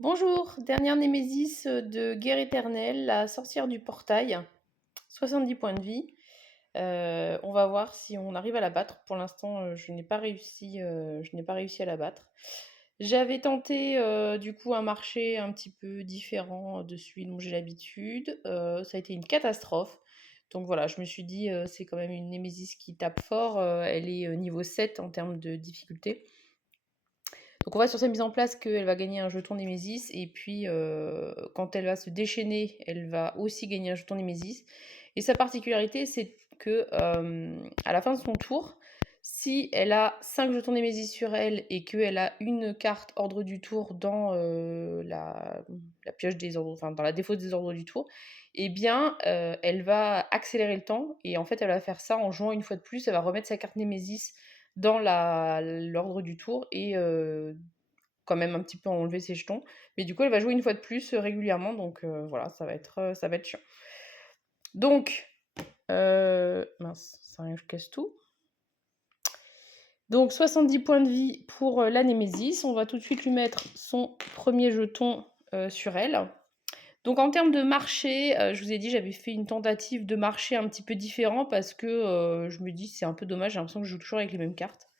Bonjour, dernière némésis de Guerre éternelle, la sorcière du portail, 70 points de vie. On va voir si on arrive à la battre. Pour l'instant, je n'ai pas réussi à la battre. J'avais tenté du coup un marché un petit peu différent de celui dont j'ai l'habitude. Ça a été une catastrophe. Donc voilà, je me suis dit, c'est quand même une némésis qui tape fort. Elle est niveau 7 en termes de difficulté. Donc on voit sur sa mise en place qu'elle va gagner un jeton Némésis, et puis quand elle va se déchaîner, elle va aussi gagner un jeton Némésis. Et sa particularité, c'est que à la fin de son tour, si elle a 5 jetons Némésis sur elle et qu'elle a une carte ordre du tour dans la pioche des ordres, enfin dans la défausse des ordres du tour, eh bien elle va accélérer le temps, et en fait elle va faire ça en jouant une fois de plus, elle va remettre sa carte Némésis dans l'ordre du tour, et quand même un petit peu enlever ses jetons. Mais du coup, elle va jouer une fois de plus régulièrement, donc voilà, ça va être chiant. Donc, mince, ça rien, je casse tout. Donc 70 points de vie pour la Némésis. On va tout de suite lui mettre son premier jeton sur elle. Donc en termes de marché, je vous ai dit, j'avais fait une tentative de marché un petit peu différent parce que je me dis c'est un peu dommage, j'ai l'impression que je joue toujours avec les mêmes cartes.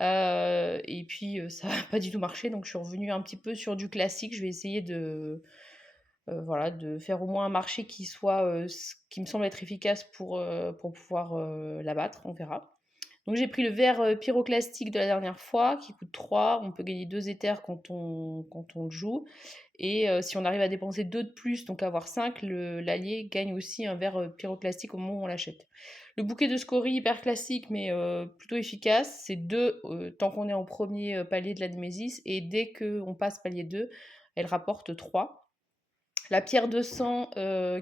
Et puis ça n'a pas du tout marché, donc je suis revenue un petit peu sur du classique. Je vais essayer voilà, de faire au moins un marché qui soit, qui me semble être efficace pour pouvoir la battre, on verra. Donc j'ai pris le verre pyroclastique de la dernière fois, qui coûte 3. On peut gagner 2 éthers quand on le joue. Et si on arrive à dépenser 2 de plus, donc avoir 5, l'allié gagne aussi un verre pyroclastique au moment où on l'achète. Le bouquet de scories, hyper classique, mais plutôt efficace. C'est 2 tant qu'on est en premier palier de la Némésis, et dès qu'on passe palier 2, elle rapporte 3. La pierre de sang,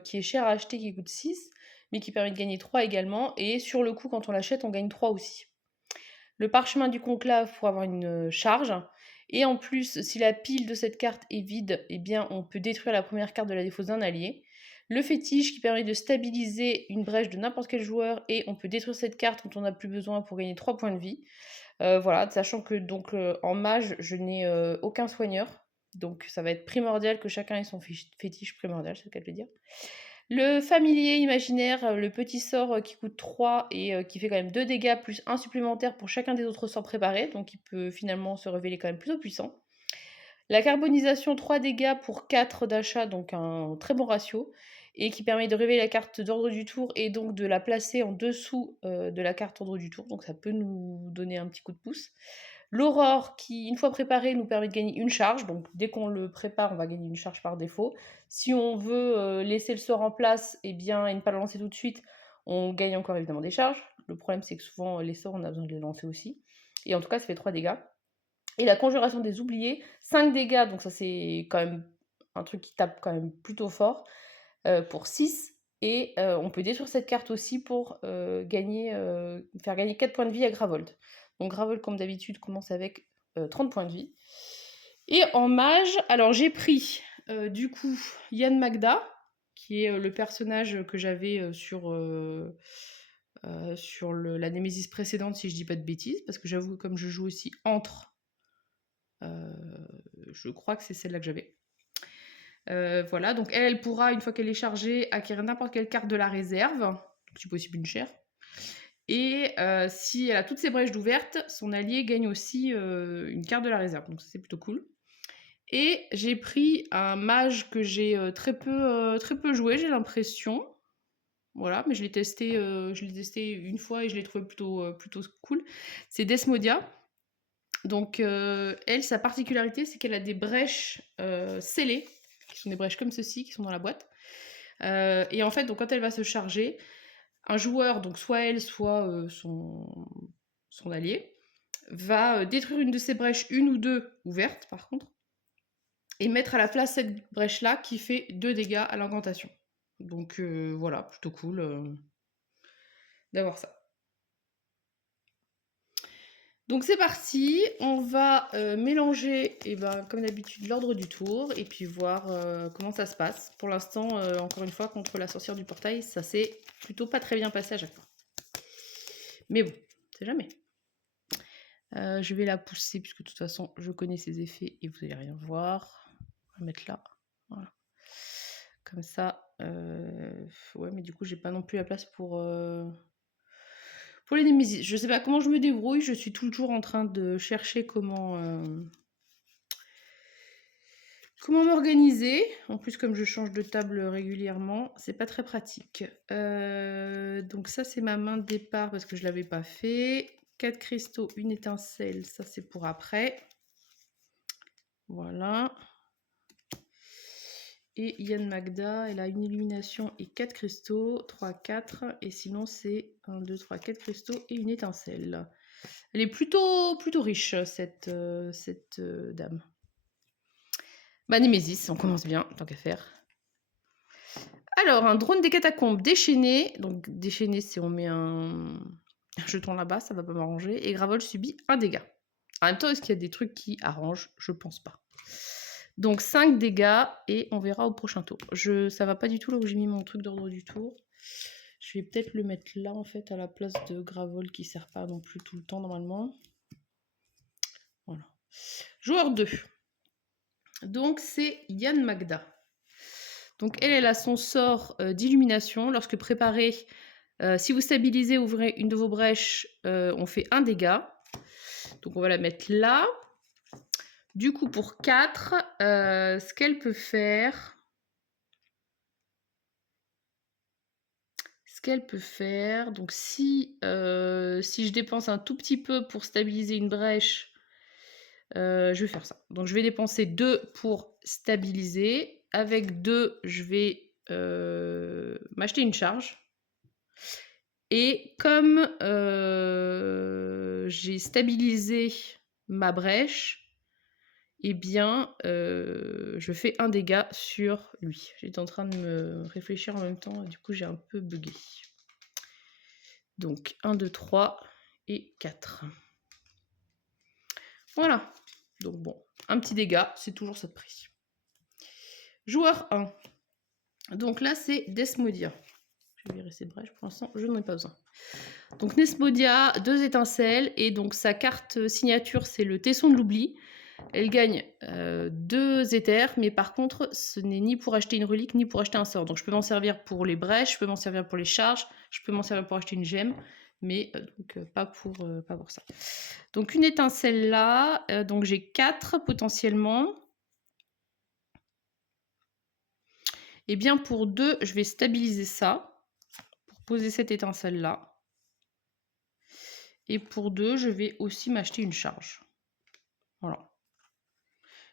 qui est chère à acheter, qui coûte 6, mais qui permet de gagner 3 également, et sur le coup, quand on l'achète, on gagne 3 aussi. Le parchemin du conclave pour avoir une charge, et en plus, si la pile de cette carte est vide, eh bien, on peut détruire la première carte de la défausse d'un allié. Le fétiche qui permet de stabiliser une brèche de n'importe quel joueur, et on peut détruire cette carte quand on n'a plus besoin pour gagner 3 points de vie. Voilà, sachant que donc en mage, je n'ai aucun soigneur, donc ça va être primordial que chacun ait son fétiche primordial, c'est ce qu'elle veut dire. Le familier imaginaire, le petit sort qui coûte 3 et qui fait quand même 2 dégâts plus 1 supplémentaire pour chacun des autres sorts préparés, donc il peut finalement se révéler quand même plutôt puissant. La carbonisation, 3 dégâts pour 4 d'achat, donc un très bon ratio, et qui permet de révéler la carte d'ordre du tour et donc de la placer en dessous de la carte ordre du tour, donc ça peut nous donner un petit coup de pouce. L'aurore qui, une fois préparé, nous permet de gagner une charge, donc dès qu'on le prépare, on va gagner une charge par défaut. Si on veut laisser le sort en place, et bien, et ne pas le lancer tout de suite, on gagne encore évidemment des charges. Le problème, c'est que souvent, les sorts, on a besoin de les lancer aussi. Et en tout cas, ça fait 3 dégâts. Et la conjuration des oubliés, 5 dégâts, donc ça c'est quand même un truc qui tape quand même plutôt fort, pour 6. Et on peut détruire cette carte aussi pour faire gagner 4 points de vie à Gravold. Donc Gravold, comme d'habitude, commence avec 30 points de vie. Et en mage, alors j'ai pris du coup Yann Magda, qui est le personnage que j'avais sur la Némésis précédente, si je dis pas de bêtises, parce que j'avoue que comme je joue aussi entre, je crois que c'est celle-là que j'avais. Voilà, donc elle pourra, une fois qu'elle est chargée, acquérir n'importe quelle carte de la réserve, donc si possible une chaire. Et si elle a toutes ses brèches d'ouvertes, son allié gagne aussi une carte de la réserve, donc ça c'est plutôt cool. Et j'ai pris un mage que j'ai très peu joué, j'ai l'impression. Voilà, mais je l'ai testé une fois et je l'ai trouvé plutôt cool. C'est Desmodia. Donc elle, sa particularité, c'est qu'elle a des brèches scellées, qui sont des brèches comme ceci, qui sont dans la boîte. Et en fait, donc quand elle va se charger, un joueur, donc soit elle, soit son allié, va détruire une de ces brèches, une ou deux ouvertes par contre, et mettre à la place cette brèche-là qui fait 2 dégâts à l'incantation. Donc voilà, plutôt cool d'avoir ça. Donc c'est parti, on va mélanger, comme d'habitude, l'ordre du tour, et puis voir comment ça se passe. Pour l'instant, encore une fois, contre la sorcière du portail, ça s'est plutôt pas très bien passé à chaque fois. Mais bon, c'est jamais. Je vais la pousser, puisque de toute façon, je connais ses effets, et vous allez rien voir. On va mettre là. Voilà. Comme ça. Ouais, mais du coup, j'ai pas non plus la place pour les Némésis. Je sais pas comment je me débrouille. Je suis toujours en train de chercher comment m'organiser. En plus, comme je change de table régulièrement, c'est pas très pratique. Donc ça, c'est ma main de départ parce que je l'avais pas fait. 4 cristaux, une étincelle, ça c'est pour après. Voilà. Et Yann Magda, elle a une illumination et 4 cristaux, 3, 4. Et sinon, c'est 1, 2, 3, 4 cristaux et une étincelle. Elle est plutôt riche, cette dame. Bah, Némésis, on commence bien, tant qu'à faire. Alors, un drone des catacombes déchaîné. Donc, déchaîné, c'est on met un jeton là-bas, ça va pas m'arranger. Et Gravol subit un dégât. En même temps, est-ce qu'il y a des trucs qui arrangent? Je pense pas. Donc 5 dégâts et on verra au prochain tour. Ça va pas du tout là où j'ai mis mon truc d'ordre du tour. Je vais peut-être le mettre là en fait à la place de Gravol qui sert pas non plus tout le temps normalement. Voilà. Joueur 2. Donc c'est Yann Magda. Donc elle a son sort d'illumination. Lorsque préparé, si vous stabilisez, ouvrez une de vos brèches, on fait un dégât. Donc on va la mettre là. Du coup, pour 4, ce qu'elle peut faire... donc si je dépense un tout petit peu pour stabiliser une brèche, je vais faire ça. Donc je vais dépenser 2 pour stabiliser. Avec 2, je vais m'acheter une charge. Et comme j'ai stabilisé ma brèche, eh bien, je fais un dégât sur lui. J'étais en train de me réfléchir en même temps, du coup j'ai un peu bugué. Donc 1, 2, 3 et 4. Voilà. Donc bon, un petit dégât, c'est toujours ça de prix. Joueur 1. Donc là, c'est Desmodia. Je vais virer ces brèches, pour l'instant, je n'en ai pas besoin. Donc Desmodia, 2 étincelles, et donc sa carte signature, c'est le Tesson de l'oubli. Elle gagne 2 éthers, mais par contre, ce n'est ni pour acheter une relique, ni pour acheter un sort. Donc je peux m'en servir pour les brèches, je peux m'en servir pour les charges, je peux m'en servir pour acheter une gemme, mais pas pour ça. Donc une étincelle là, donc j'ai 4 potentiellement. Et bien pour 2, je vais stabiliser ça, pour poser cette étincelle là. Et pour 2, je vais aussi m'acheter une charge. Voilà.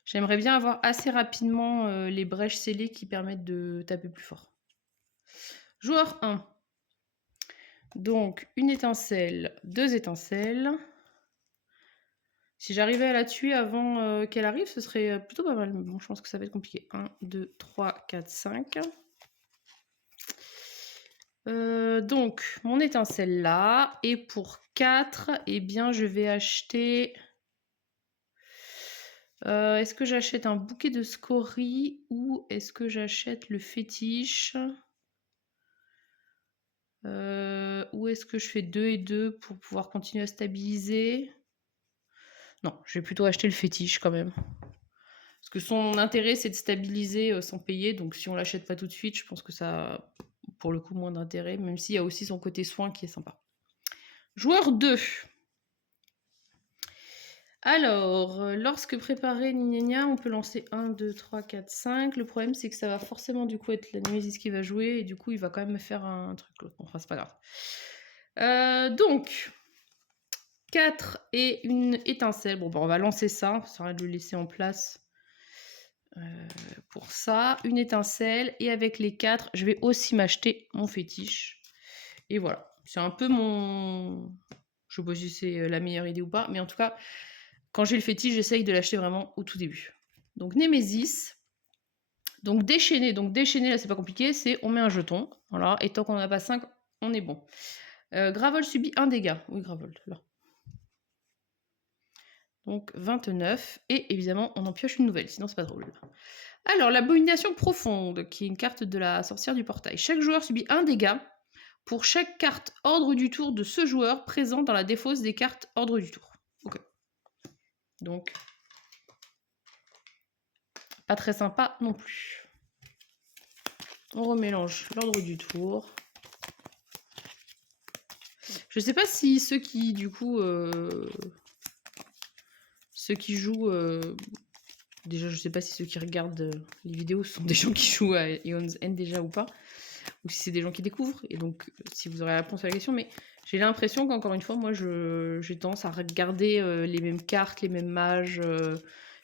J'aimerais bien avoir assez rapidement les brèches scellées qui permettent de taper plus fort. Joueur 1. Donc, une étincelle, 2 étincelles. Si j'arrivais à la tuer avant qu'elle arrive, ce serait plutôt pas mal. Mais bon, je pense que ça va être compliqué. 1, 2, 3, 4, 5. Donc, mon étincelle là. Et pour 4, eh bien, je vais acheter... est-ce que j'achète un bouquet de scories ou est-ce que j'achète le fétiche? Ou est-ce que je fais 2 et 2 pour pouvoir continuer à stabiliser? Non, je vais plutôt acheter le fétiche quand même. Parce que son intérêt, c'est de stabiliser sans payer. Donc si on l'achète pas tout de suite, je pense que ça a pour le coup moins d'intérêt. Même s'il y a aussi son côté soin qui est sympa. Joueur 2. Alors, lorsque préparé Nignagna, on peut lancer 1, 2, 3, 4, 5. Le problème, c'est que ça va forcément du coup être la Némésis qui va jouer. Et du coup, il va quand même me faire un truc. Bon, enfin, c'est pas grave. Donc, 4 et une étincelle. Bon, bah, on va lancer ça. Ça sert à rien de le laisser en place pour ça. Une étincelle. Et avec les 4, je vais aussi m'acheter mon fétiche. Et voilà. C'est un peu mon... Je sais pas si c'est la meilleure idée ou pas. Mais en tout cas... Quand j'ai le fétiche, j'essaye de l'acheter vraiment au tout début. Donc Némésis. Donc déchaîner. Donc déchaîner, là, c'est pas compliqué. C'est on met un jeton. Voilà. Et tant qu'on n'en a pas 5, on est bon. Gravol subit un dégât. Oui, Gravol, là. Donc 29. Et évidemment, on en pioche une nouvelle. Sinon, c'est pas drôle. Alors, l'abomination profonde, qui est une carte de la sorcière du portail. Chaque joueur subit un dégât pour chaque carte ordre du tour de ce joueur présent dans la défausse des cartes ordre du tour. Ok. Donc, Pas très sympa non plus. On remélange l'ordre du tour. Je sais pas si ceux qui, du coup, ceux qui jouent... déjà, je sais pas si ceux qui regardent les vidéos sont des gens qui jouent à Eon's End déjà ou pas. Ou si c'est des gens qui découvrent. Et donc, si vous aurez la réponse à la question. Mais j'ai l'impression qu'encore une fois, moi, j'ai tendance à regarder les mêmes cartes, les mêmes mages.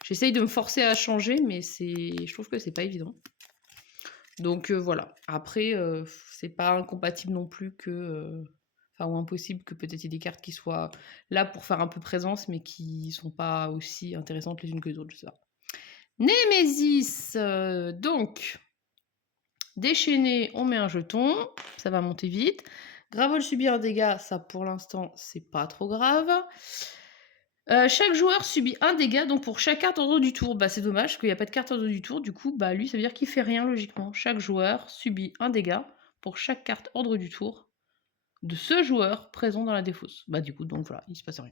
J'essaye de me forcer à changer, mais je trouve que c'est pas évident. Donc voilà. Après, c'est pas incompatible non plus que... Enfin, ou impossible que peut-être il y ait des cartes qui soient là pour faire un peu présence, mais qui sont pas aussi intéressantes les unes que les autres, je sais pas. Némésis, donc, déchaîné, on met un jeton, ça va monter vite. Gravol subit un dégât, ça pour l'instant, c'est pas trop grave. Chaque joueur subit un dégât, donc pour chaque carte ordre du tour. Bah, c'est dommage, parce qu'il n'y a pas de carte ordre du tour, du coup, bah, lui, ça veut dire qu'il fait rien, logiquement. Chaque joueur subit un dégât pour chaque carte ordre du tour de ce joueur présent dans la défausse. Bah, du coup, donc voilà, il se passe rien.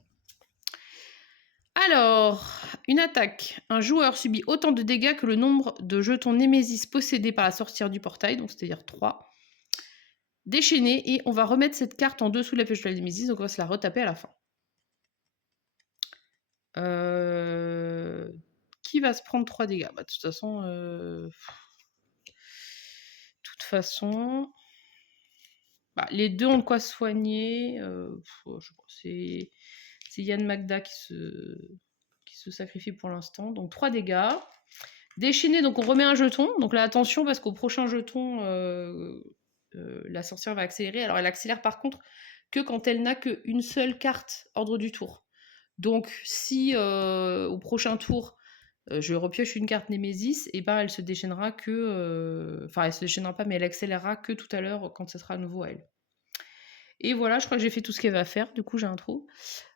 Alors, une attaque. Un joueur subit autant de dégâts que le nombre de jetons Némésis possédés par la sorcière du portail, donc c'est-à-dire 3. Déchaîné, et on va remettre cette carte en dessous de la pioche de la Némésis, donc on va se la retaper à la fin. Qui va se prendre 3 dégâts? Bah, de toute façon... Bah, les deux ont de quoi se soigner. Je sais pas, c'est Yann Magda qui se sacrifie pour l'instant. Donc 3 dégâts. Déchaîné, donc on remet un jeton. Donc là, attention, parce qu'au prochain jeton, la sorcière va accélérer. Alors elle accélère par contre que quand elle n'a qu'une seule carte ordre du tour. Donc si au prochain tour, je repioche une carte Némésis, et ben elle se déchaînera que... Enfin, elle se déchaînera pas, mais elle accélérera que tout à l'heure quand ce sera à nouveau à elle. Et voilà, je crois que j'ai fait tout ce qu'elle va faire. Du coup, j'ai un trou.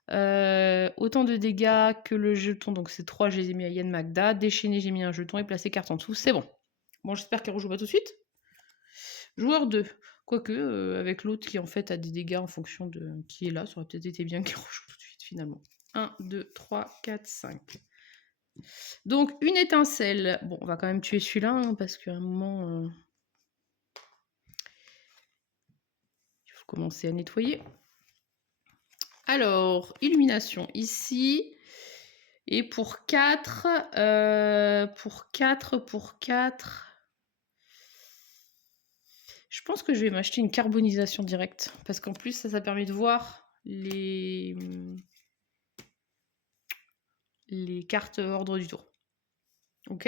Autant de dégâts que le jeton, donc c'est 3, je les ai mis à Yann Magda. Déchaîné, j'ai mis un jeton et placé carte en dessous, c'est bon. Bon, j'espère qu'elle rejoue pas tout de suite. Joueur 2. Quoique, avec l'autre qui en fait a des dégâts en fonction de qui est là, ça aurait peut-être été bien qu'elle rejoue tout de suite finalement. 1, 2, 3, 4, 5. Donc, une étincelle. Bon, on va quand même tuer celui-là, hein, parce qu'à un moment... il faut commencer à nettoyer. Alors, illumination ici. Et pour 4, je pense que je vais m'acheter une carbonisation directe. Parce qu'en plus, ça permet de voir les cartes ordre du tour. Ok.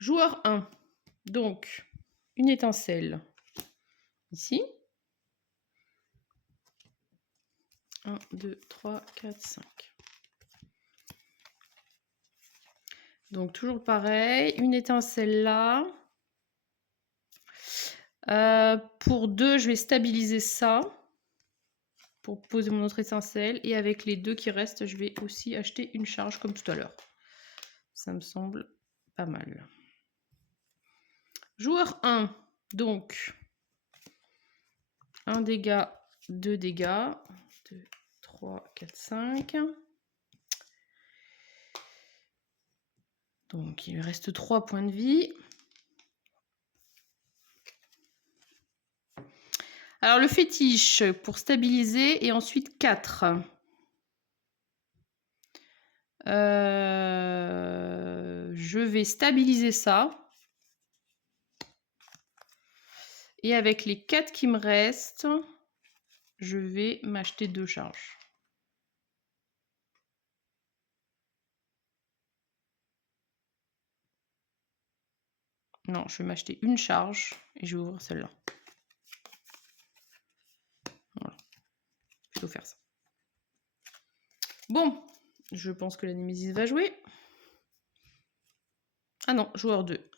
Joueur 1. Donc, une étincelle. Ici. 1, 2, 3, 4, 5. Donc, toujours pareil. Une étincelle là. Pour 2, je vais stabiliser ça. Pour poser mon autre étincelle. Et avec les 2 qui restent, je vais aussi acheter une charge comme tout à l'heure. Ça me semble pas mal. Joueur 1. Donc, 1 dégât, 2 dégâts. 2, 3, 4, 5. Donc, il me reste 3 points de vie. Alors, le fétiche pour stabiliser et ensuite 4. Je vais stabiliser ça. Et avec les 4 qui me restent, je vais m'acheter 2 charges. Non, je vais m'acheter une charge et je vais ouvrir celle-là. Voilà. Plutôt faire ça. Bon, je pense que la Némésis va jouer. Ah non, joueur 2.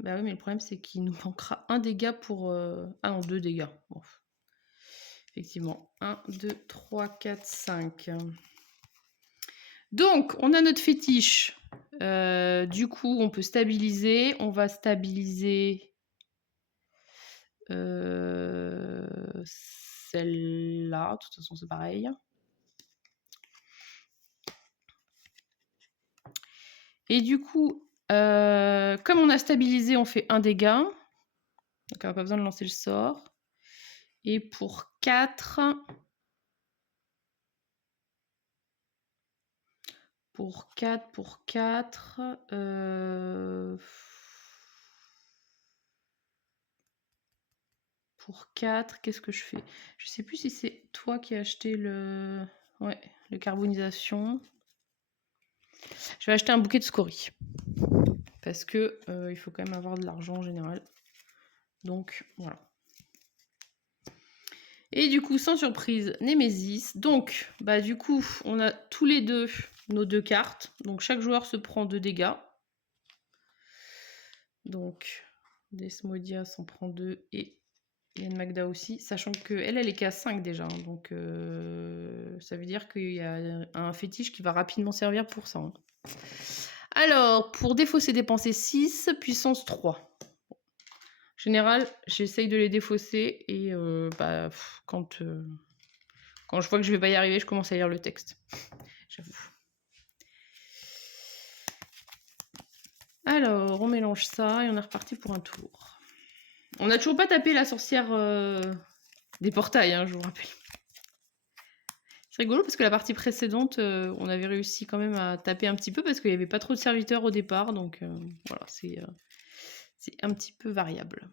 Bah oui, mais le problème, c'est qu'il nous manquera un dégât pour... Ah non, 2 dégâts. Bon. Effectivement. 1, 2, 3, 4, 5. Donc, on a notre fétiche. Du coup, on peut stabiliser. On va stabiliser celle-là. De toute façon, c'est pareil. Et du coup, Comme on a stabilisé, on fait un dégât. Donc on n'a pas besoin de lancer le sort. Et pour 4... Pour 4, pour 4, qu'est-ce que je fais? Je sais plus si c'est toi qui as acheté le... Ouais, le carbonisation. Je vais acheter un bouquet de scories. Parce que il faut quand même avoir de l'argent en général. Donc, voilà. Et du coup, sans surprise, Némésis. Donc, bah du coup, on a tous les deux nos 2 cartes. Donc, chaque joueur se prend 2 dégâts. Donc, Desmodia s'en prend 2 et Yann Magda aussi. Sachant qu'elle, elle est qu'à 5 déjà. Hein, donc, ça veut dire qu'il y a un fétiche qui va rapidement servir pour ça. Hein. Alors, pour défausser, dépenser 6, puissance 3. En général, j'essaye de les défausser et bah, quand je vois que je vais pas y arriver, je commence à lire le texte. J'avoue. Alors, on mélange ça et on est reparti pour un tour. On n'a toujours pas tapé la sorcière des portails, hein, je vous rappelle. C'est rigolo parce que la partie précédente, on avait réussi quand même à taper un petit peu parce qu'il n'y avait pas trop de serviteurs au départ. Donc voilà, c'est un petit peu variable.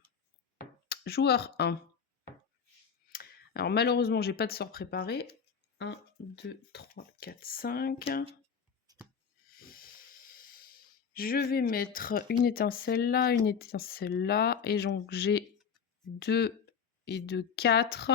Joueur 1. Alors malheureusement, j'ai pas de sort préparé. 1, 2, 3, 4, 5. Je vais mettre une étincelle là, une étincelle là. Et donc j'ai 2 et 2, 4.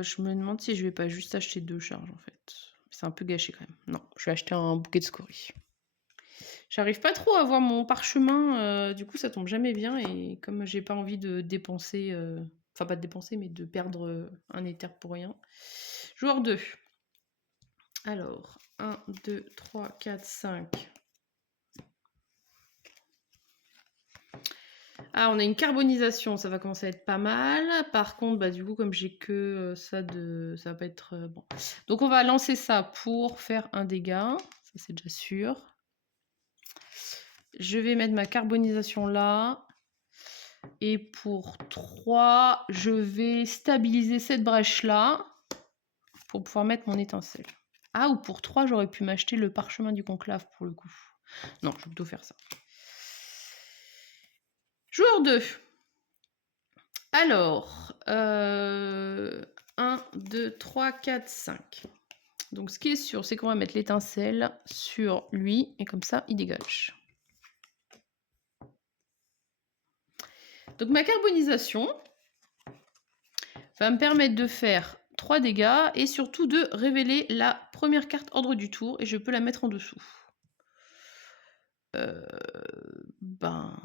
Je me demande si je vais pas juste acheter 2 charges en fait. C'est un peu gâché quand même. Non, je vais acheter un bouquet de scories. J'arrive pas trop à voir mon parchemin, du coup ça tombe jamais bien et comme j'ai pas envie de dépenser, enfin pas de dépenser mais de perdre un éther pour rien. Joueur 2. Alors, 1, 2, 3, 4, 5. Ah, on a une carbonisation, ça va commencer à être pas mal. Par contre, bah, du coup, comme j'ai que ça ça va pas être bon. Donc, on va lancer ça pour faire un dégât. Ça, c'est déjà sûr. Je vais mettre ma carbonisation là. Et pour 3, je vais stabiliser cette brèche-là pour pouvoir mettre mon étincelle. Ah, ou pour 3, j'aurais pu m'acheter le parchemin du conclave pour le coup. Non, je vais plutôt faire ça. Joueur 2. Alors, 1, 2, 3, 4, 5. Donc, ce qui est sûr, c'est qu'on va mettre l'étincelle sur lui et comme ça, il dégage. Donc, ma carbonisation va me permettre de faire 3 dégâts et surtout de révéler la première carte ordre du tour et je peux la mettre en dessous. Ben...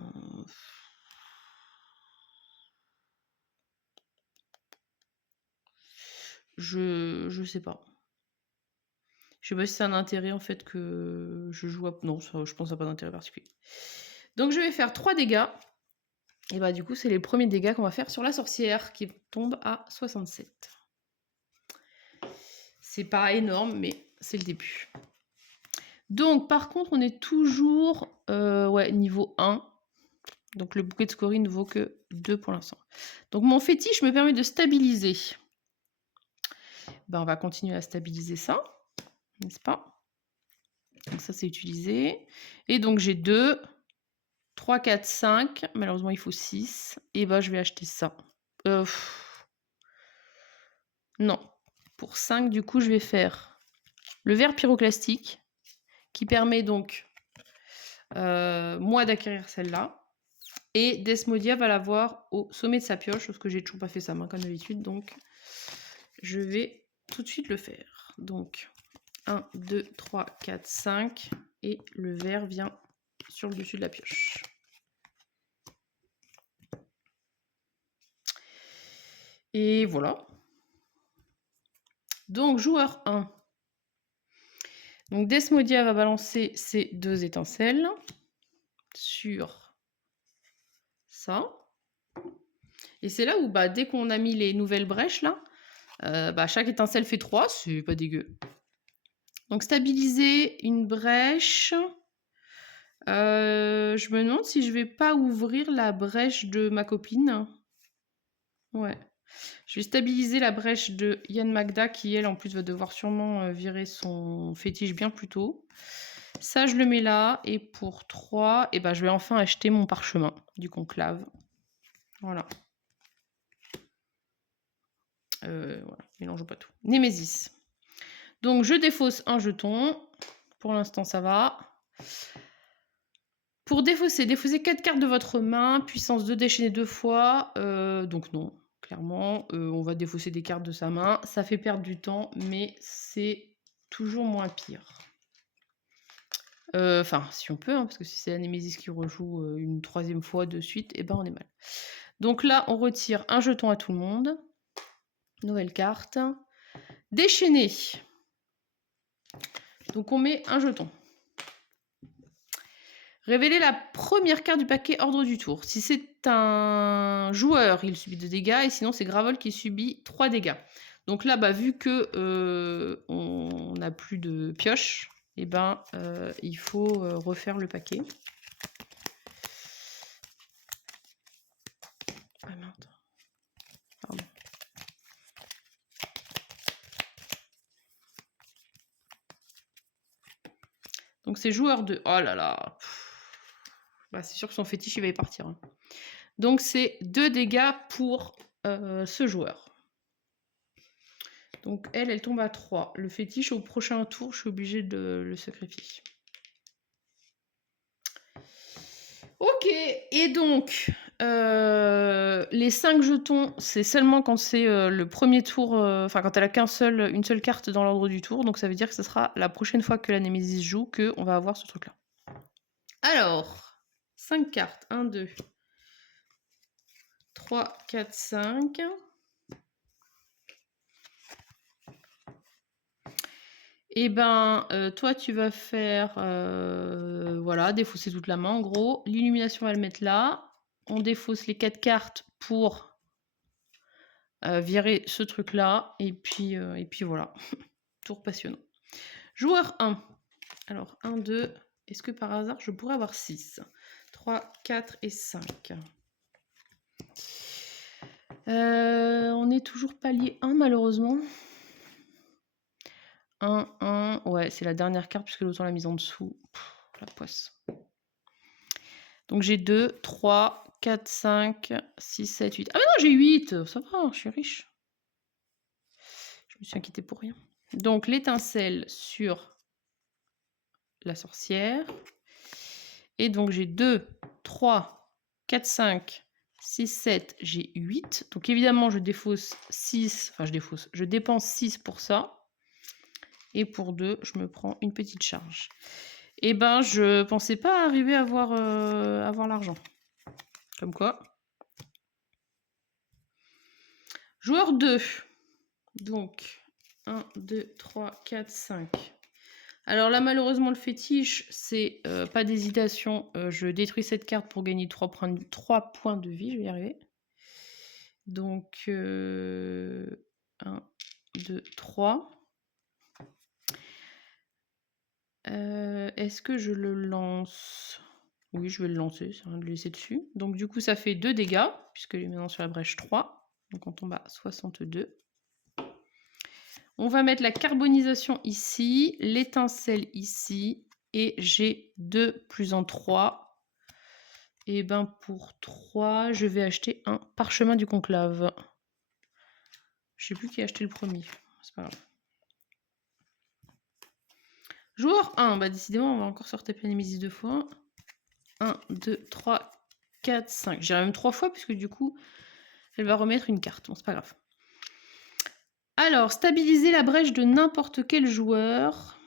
Je sais pas. Je sais pas si c'est un intérêt en fait que je joue à... Non, ça, je pense à pas d'intérêt particulier. Donc je vais faire 3 dégâts. Et bah du coup c'est les premiers dégâts qu'on va faire sur la sorcière qui tombe à 67. C'est pas énorme mais c'est le début. Donc par contre on est toujours ouais, niveau 1. Donc le bouquet de scories ne vaut que 2 pour l'instant. Donc mon fétiche me permet de stabiliser. Ben, on va continuer à stabiliser ça, n'est-ce pas? Donc ça c'est utilisé. Et donc j'ai 2, 3, 4, 5. Malheureusement il faut 6. Et ben je vais acheter ça. Non. Pour 5 du coup je vais faire le verre pyroclastique qui permet donc moi d'acquérir celle-là. Et Desmodia va l'avoir au sommet de sa pioche, parce que j'ai toujours pas fait sa main comme d'habitude, donc je vais tout de suite le faire. Donc 1, 2, 3, 4, 5, et le verre vient sur le dessus de la pioche. Et voilà. Donc joueur 1. Donc Desmodia va balancer ses 2 étincelles sur ça. Et c'est là où, bah, dès qu'on a mis les nouvelles brèches, là, bah, chaque étincelle fait 3, c'est pas dégueu. Donc, stabiliser une brèche. Je me demande si je vais pas ouvrir la brèche de ma copine. Ouais. Je vais stabiliser la brèche de Yann Magda qui, elle, en plus, va devoir sûrement virer son fétiche bien plus tôt. Ça, je le mets là. Et pour 3, eh ben, je vais enfin acheter mon parchemin du conclave. Voilà. Voilà, mélange pas tout. Némésis. Donc, je défausse un jeton. Pour l'instant, ça va. Pour défausser 4 cartes de votre main, puissance 2 déchaîner 2 fois. Donc non, clairement, on va défausser des cartes de sa main. Ça fait perdre du temps, mais c'est toujours moins pire. Enfin, si on peut, hein, parce que si c'est la Némésis qui rejoue une 3e fois de suite, eh ben on est mal. Donc là, on retire un jeton à tout le monde. Nouvelle carte. Déchaîner. Donc on met un jeton. Révéler la première carte du paquet ordre du tour. Si c'est un joueur, il subit 2 dégâts, et sinon c'est Gravol qui subit 3 dégâts. Donc là, bah, vu que on n'a plus de pioche, eh ben, il faut refaire le paquet. Ah merde. Pardon. Donc c'est joueur 2. Oh là là. Bah, c'est sûr que son fétiche, il va y partir. Hein. Donc c'est 2 dégâts pour ce joueur. Donc elle tombe à 3. Le fétiche, au prochain tour, je suis obligée de le sacrifier. Ok, et donc, les 5 jetons, c'est seulement quand c'est le premier tour, enfin quand elle a une seule carte dans l'ordre du tour, donc ça veut dire que ce sera la prochaine fois que la Némésis joue qu'on va avoir ce truc-là. Alors, 5 cartes, 1, 2, 3, 4, 5. Et ben, toi, tu vas faire, voilà, défausser toute la main, en gros. L'illumination, on va le mettre là. On défausse les 4 cartes pour virer ce truc-là. Et puis voilà. Tour passionnant. Joueur 1. Alors, 1, 2. Est-ce que par hasard, je pourrais avoir 6 3, 4 et 5. On est toujours palier 1, malheureusement. 1, 1. Ouais, c'est la dernière carte puisque l'autre on l'a mise en dessous. Pff, la poisse. Donc j'ai 2, 3, 4, 5, 6, 7, 8. Ah mais non, j'ai 8. Ça va, je suis riche. Je me suis inquiétée pour rien. Donc l'étincelle sur la sorcière. Et donc j'ai 2, 3, 4, 5, 6, 7, j'ai 8. Donc évidemment, je défausse 6. Enfin, je dépense 6 pour ça. Et pour 2, je me prends une petite charge. Et ben, je pensais pas arriver à avoir l'argent. Comme quoi. Joueur 2. Donc, 1, 2, 3, 4, 5. Alors là, malheureusement, le fétiche, c'est pas d'hésitation. Je détruis cette carte pour gagner 3 points de vie. Je vais y arriver. Donc, 1, 2, 3. Est-ce que je le lance? Oui, je vais le lancer, c'est rien de le laisser dessus. Donc du coup, ça fait 2 dégâts, puisque est maintenant sur la brèche 3. Donc on tombe à 62. On va mettre la carbonisation ici, l'étincelle ici, et j'ai 2 plus en 3. Et ben pour 3, je vais acheter un parchemin du conclave. Je sais plus qui a acheté le premier, c'est pas grave. Joueur 1, bah décidément, on va encore se retaper la Némésis 2 fois. 1, 2, 3, 4, 5. J'irai même 3 fois, puisque du coup, elle va remettre une carte. Bon, c'est pas grave. Alors, stabiliser la brèche de n'importe quel joueur.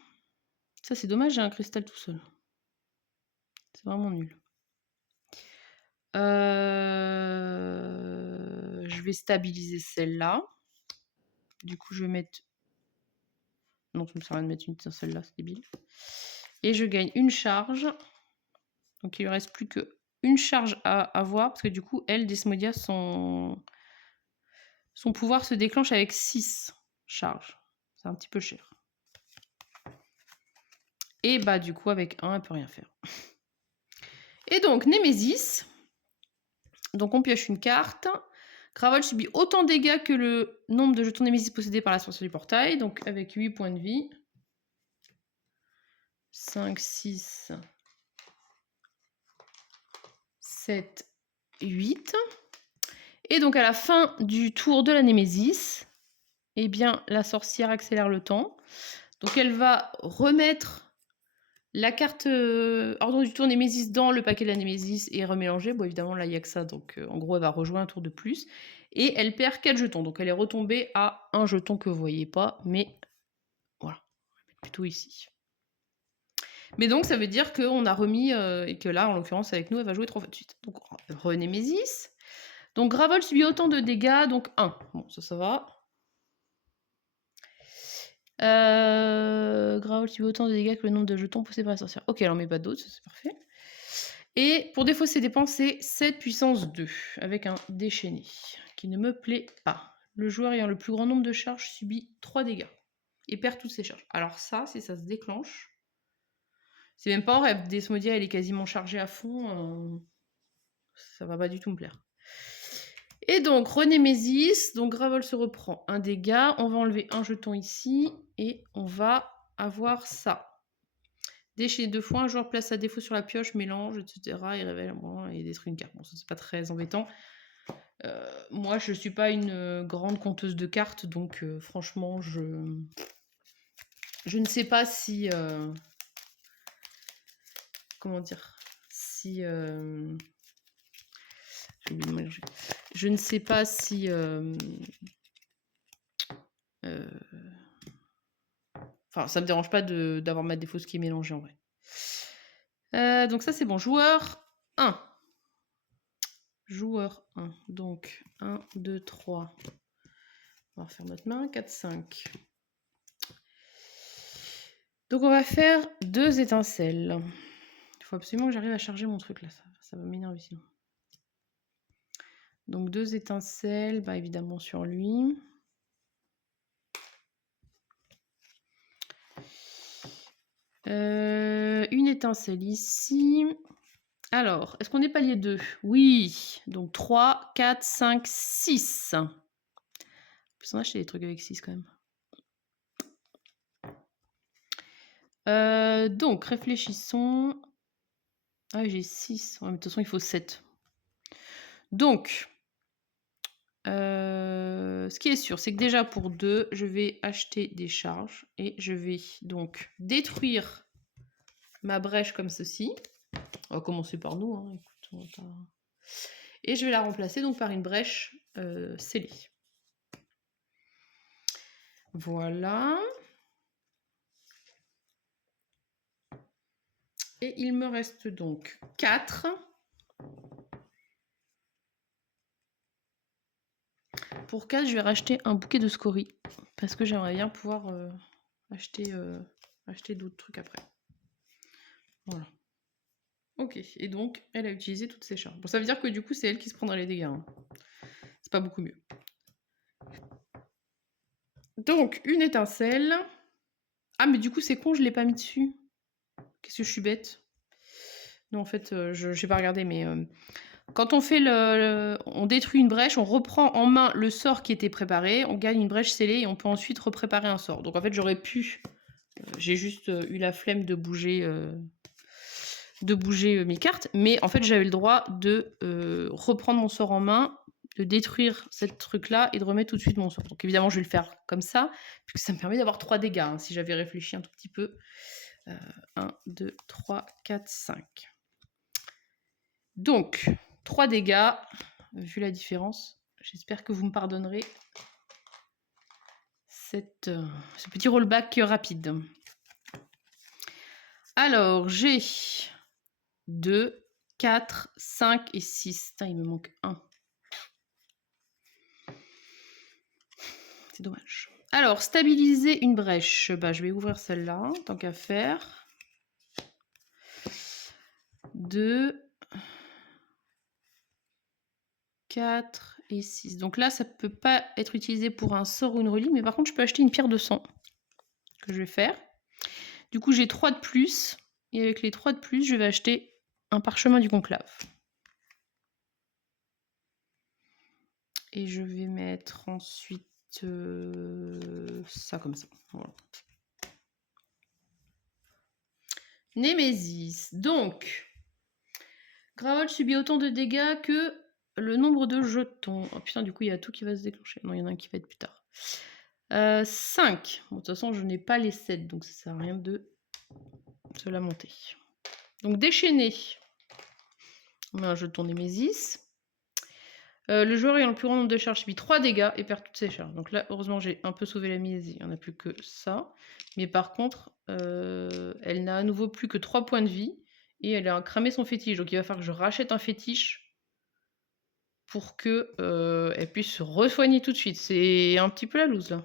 Ça, c'est dommage, j'ai un cristal tout seul. C'est vraiment nul. Je vais stabiliser celle-là. Du coup, je vais mettre... Non, ça me sert à rien de mettre une celle-là, c'est débile. Et je gagne une charge. Donc, il ne reste plus qu'une une charge à avoir, parce que du coup, elle, Desmodia, son pouvoir se déclenche avec 6 charges. C'est un petit peu cher. Et bah du coup, avec 1, elle peut rien faire. Et donc, Némésis. Donc on pioche une carte. Gravel subit autant de dégâts que le nombre de jetons Némésis possédés par la sorcière du portail. Donc avec 8 points de vie. 5, 6, 7, 8. Et donc à la fin du tour de la Némésis, eh bien la sorcière accélère le temps. Donc elle va remettre la carte ordre du tour Némésis dans le paquet de la Némésis et remélanger. Bon évidemment là il n'y a que ça, donc en gros elle va rejouer un tour de plus. Et elle perd 4 jetons, donc elle est retombée à un jeton que vous voyez pas, mais voilà, on va mettre plutôt ici. Mais donc ça veut dire qu'on a remis, et que là en l'occurrence avec nous elle va jouer 3 fois de suite. Donc Renémésis. Donc Gravel subit autant de dégâts, donc 1. Bon, ça va. Gravel subit autant de dégâts que le nombre de jetons possédés par la sorcière. Ok, alors met pas d'autres, c'est parfait. Et pour défausser ses dépenses, c'est 7 puissance 2, avec un déchaîné, qui ne me plaît pas. Le joueur ayant le plus grand nombre de charges subit 3 dégâts, et perd toutes ses charges. Alors ça, si ça se déclenche, c'est même pas en rêve, Desmodia, elle est quasiment chargée à fond, ça va pas du tout me plaire. Et donc, Renémésis, donc Gravel se reprend un dégât, on va enlever un jeton ici, et on va avoir ça. Déchaîner 2 fois, un joueur place à défaut sur la pioche, mélange, etc. Il révèle un moment et détruit une carte. Bon, ça c'est pas très embêtant. Moi, je suis pas une grande conteuse de cartes, donc franchement, je ne sais pas si... comment dire? Si... je ne sais pas si... Enfin, ça me dérange pas d'avoir ma défausse qui est mélangée en vrai. Donc ça, c'est bon. Joueur 1. Joueur 1. Donc 1, 2, 3. On va refaire notre main. 4, 5. Donc on va faire 2 étincelles. Il faut absolument que j'arrive à charger mon truc là. Ça va m'énerver sinon. Donc 2 étincelles, bah évidemment sur lui. Une étincelle ici. Alors, est-ce qu'on est palier 2? Oui. Donc 3, 4, 5, 6. En plus, on a acheté des trucs avec 6 quand même. Donc, réfléchissons. Ah oui, j'ai 6. Ouais, mais de toute façon, il faut 7. Donc, ce qui est sûr, c'est que déjà pour 2, je vais acheter des charges et je vais donc détruire ma brèche comme ceci. On va commencer par nous. Hein. Écoute, et je vais la remplacer donc par une brèche scellée. Voilà. Et il me reste donc 4. Pour 4, je vais racheter un bouquet de scories. Parce que j'aimerais bien pouvoir acheter d'autres trucs après. Voilà. Ok, et donc, elle a utilisé toutes ses charges. Bon, ça veut dire que du coup, c'est elle qui se prendra les dégâts. Hein. C'est pas beaucoup mieux. Donc, une étincelle. Ah, mais du coup, c'est con, je l'ai pas mis dessus. Qu'est-ce que je suis bête. Non, en fait, je n'ai pas regardé, mais... quand on fait on détruit une brèche, on reprend en main le sort qui était préparé, on gagne une brèche scellée et on peut ensuite repréparer un sort. Donc en fait, j'aurais pu... j'ai juste eu la flemme de bouger mes cartes, mais en fait, j'avais le droit de reprendre mon sort en main, de détruire cette truc-là et de remettre tout de suite mon sort. Donc évidemment, je vais le faire comme ça, puisque ça me permet d'avoir 3 dégâts, hein, si j'avais réfléchi un tout petit peu. 1, 2, 3, 4, 5. Donc, 3 dégâts, vu la différence. J'espère que vous me pardonnerez ce petit rollback rapide. Alors, j'ai 2, 4, 5 et 6. Putain, il me manque 1. C'est dommage. Alors, stabiliser une brèche. Bah, je vais ouvrir celle-là, tant qu'à faire. 2, 4 et 6. Donc là, ça ne peut pas être utilisé pour un sort ou une relique, mais par contre, je peux acheter une pierre de sang que je vais faire. Du coup, j'ai 3 de plus. Et avec les 3 de plus, je vais acheter un parchemin du conclave. Et je vais mettre ensuite ça comme ça. Voilà. Némésis. Donc, Gravel subit autant de dégâts que le nombre de jetons. Oh putain, du coup, il y a tout qui va se déclencher. Non, il y en a un qui va être plus tard. 5. Bon, de toute façon, je n'ai pas les 7, donc ça sert à rien de se lamenter. Donc, déchaîné. On met un jeton Némésis. Le joueur ayant le plus grand nombre de charges subit 3 dégâts et perd toutes ses charges. Donc là, heureusement, j'ai un peu sauvé la mise. Il n'y en a plus que ça. Mais par contre, elle n'a à nouveau plus que 3 points de vie. Et elle a cramé son fétiche. Donc il va falloir que je rachète un fétiche pour que elle puisse se re-soigner tout de suite. C'est un petit peu la loose là.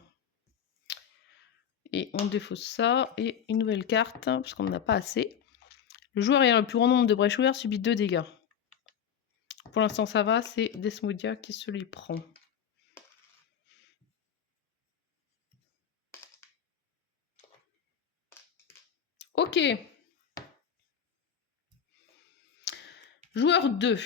Et on défausse ça. Et une nouvelle carte, parce qu'on n'en a pas assez. Le joueur ayant le plus grand nombre de brèches ouvertes subit 2 dégâts. Pour l'instant, ça va. C'est Desmodia qui se les prend. Ok. Joueur 2.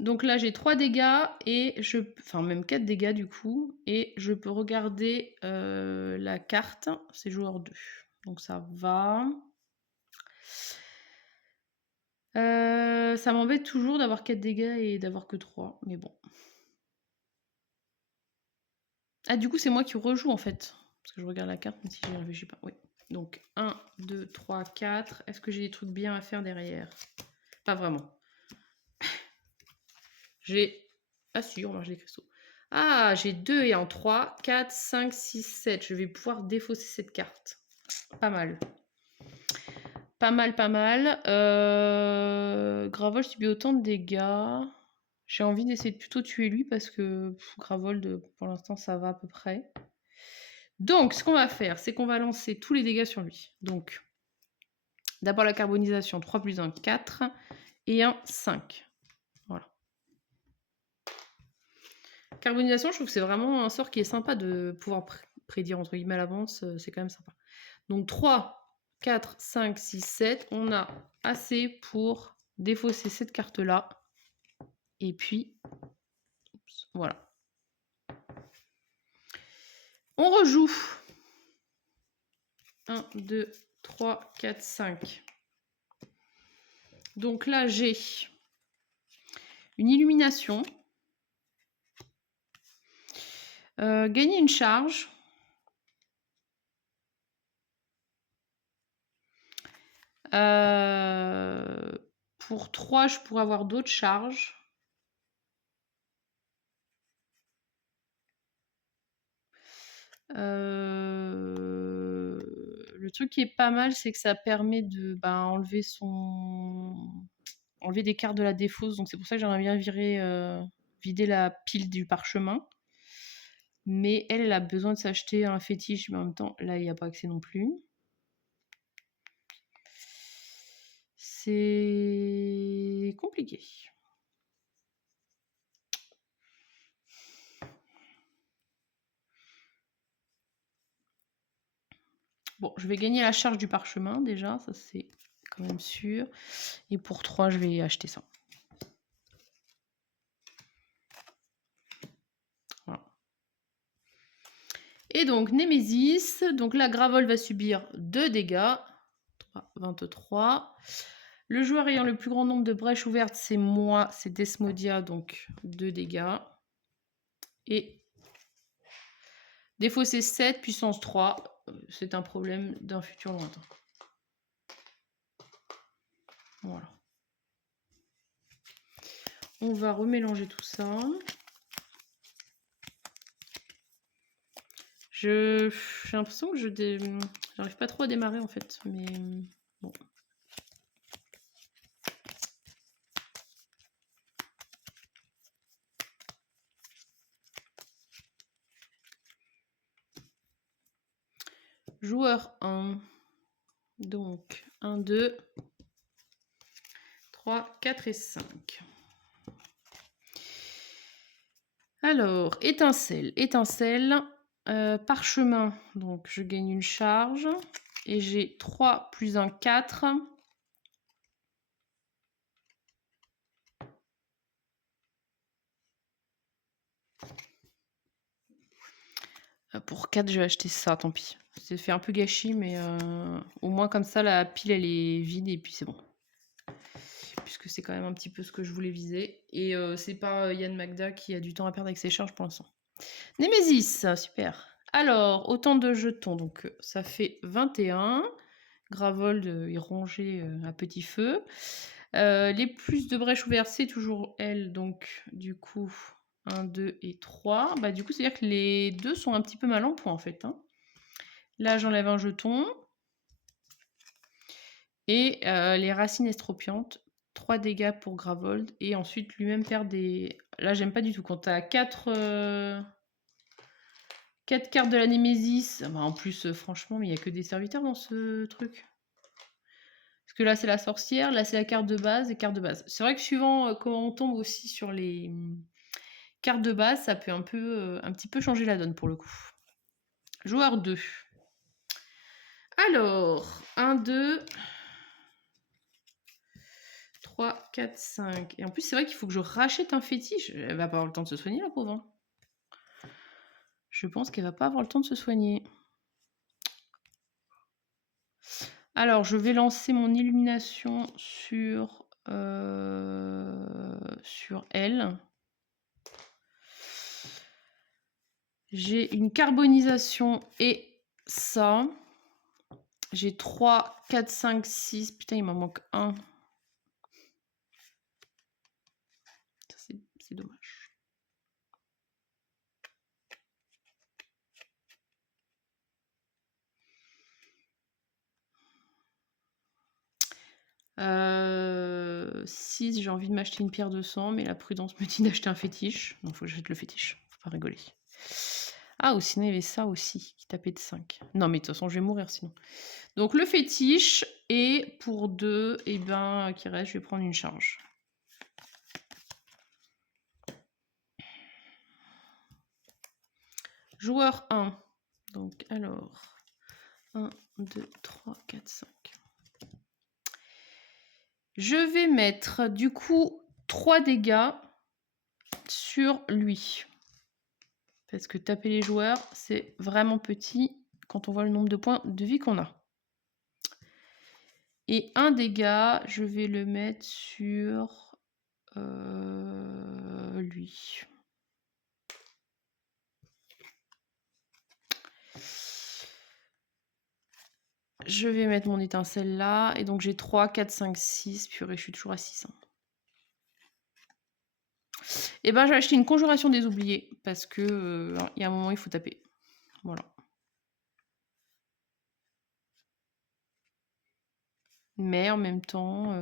Donc là, j'ai 3 dégâts et enfin même 4 dégâts du coup. Et je peux regarder la carte. C'est joueur 2. Donc ça va. Ça m'embête toujours d'avoir 4 dégâts et d'avoir que 3. Mais bon. Ah, du coup, c'est moi qui rejoue en fait. Parce que je regarde la carte, même si j'y réfléchis pas. Oui. Donc 1, 2, 3, 4. Est-ce que j'ai des trucs bien à faire derrière? Pas vraiment. J'ai... Ah si, on marche des cristaux. Ah, j'ai 2 et en 3, 4, 5, 6, 7. Je vais pouvoir défausser cette carte. Pas mal. Pas mal, pas mal. Gravold subit autant de dégâts. J'ai envie d'essayer de plutôt tuer lui parce que Gravold, pour l'instant, ça va à peu près. Donc, ce qu'on va faire, c'est qu'on va lancer tous les dégâts sur lui. Donc, d'abord la carbonisation, 3 plus 1, 4. Et un 5. Voilà. Carbonisation, je trouve que c'est vraiment un sort qui est sympa de pouvoir prédire entre guillemets à l'avance. C'est quand même sympa. Donc 3, 4, 5, 6, 7. On a assez pour défausser cette carte-là. Et puis, oups, voilà. On rejoue. 1, 2, 3, 4, 5. Donc là, j'ai une illumination. Gagner une charge. Pour 3, je pourrais avoir d'autres charges. Le truc qui est pas mal, c'est que ça permet de enlever des cartes de la défausse. Donc c'est pour ça que j'aimerais bien vider la pile du parchemin. Mais elle a besoin de s'acheter un fétiche, mais en même temps, là, il n'y a pas accès non plus. C'est compliqué. Bon, je vais gagner la charge du parchemin déjà, ça c'est quand même sûr. Et pour 3, je vais acheter ça. Voilà. Et donc, Némésis. Donc là, Gravol va subir 2 dégâts. 3, 23. Le joueur ayant le plus grand nombre de brèches ouvertes, c'est moi, c'est Desmodia, donc 2 dégâts. Et défausser 7, puissance 3. C'est un problème d'un futur lointain. Voilà. On va remélanger tout ça. J'ai l'impression que j'arrive pas trop à démarrer en fait, mais bon. Joueur 1. Donc 1, 2, 3, 4 et 5. Alors, étincelle, étincelle, parchemin, donc je gagne une charge. Et j'ai 3 plus 1, 4. Pour 4, je vais acheter ça, tant pis. C'est fait un peu gâchis, mais au moins comme ça, la pile, elle est vide et puis c'est bon. Puisque c'est quand même un petit peu ce que je voulais viser. Et c'est pas Yann Magda qui a du temps à perdre avec ses charges pour l'instant. Némésis, super. Alors, autant de jetons, donc ça fait 21. Gravold est rongé à petit feu. Les plus de brèches ouvertes, c'est toujours elle, donc du coup 1, 2 et 3. Bah, du coup, c'est-à-dire que les deux sont un petit peu mal en point en fait. Hein. Là, j'enlève un jeton. Et les racines estropiantes, 3 dégâts pour Gravold. Et ensuite, lui-même perd des... Là, j'aime pas du tout. Quand tu as 4 cartes de la Némésis, bah, en plus, franchement, il n'y a que des serviteurs dans ce truc. Parce que là, c'est la sorcière, là, c'est la carte de base et carte de base. C'est vrai que suivant comment on tombe aussi sur les cartes de base, ça peut un petit peu changer la donne pour le coup. Joueur 2. Alors, 1, 2, 3, 4, 5. Et en plus, c'est vrai qu'il faut que je rachète un fétiche. Elle va pas avoir le temps de se soigner, la pauvre. Hein. Je pense qu'elle va pas avoir le temps de se soigner. Alors, je vais lancer mon illumination sur elle. J'ai une carbonisation et ça. J'ai 3, 4, 5, 6. Putain, il m'en manque un. C'est dommage. Si j'ai envie de m'acheter une pierre de sang, mais la prudence me dit d'acheter un fétiche. Donc faut que j'achète le fétiche. Faut pas rigoler. Ah, ou sinon il y avait ça aussi, qui tapait de 5. Non, mais de toute façon, je vais mourir sinon. Donc le fétiche, et pour 2, et ben, qui reste, je vais prendre une charge. Joueur 1. Donc, alors, 1, 2, 3, 4, 5. Je vais mettre, du coup, 3 dégâts sur lui. Parce que taper les joueurs, c'est vraiment petit quand on voit le nombre de points de vie qu'on a. Et un dégât, je vais le mettre sur lui. Je vais mettre mon étincelle là. Et donc j'ai 3, 4, 5, 6. Purée, je suis toujours à 6. Et ben, je vais acheter une conjuration des oubliés. Parce que il y a un moment, il faut taper. Voilà. Mais en même temps,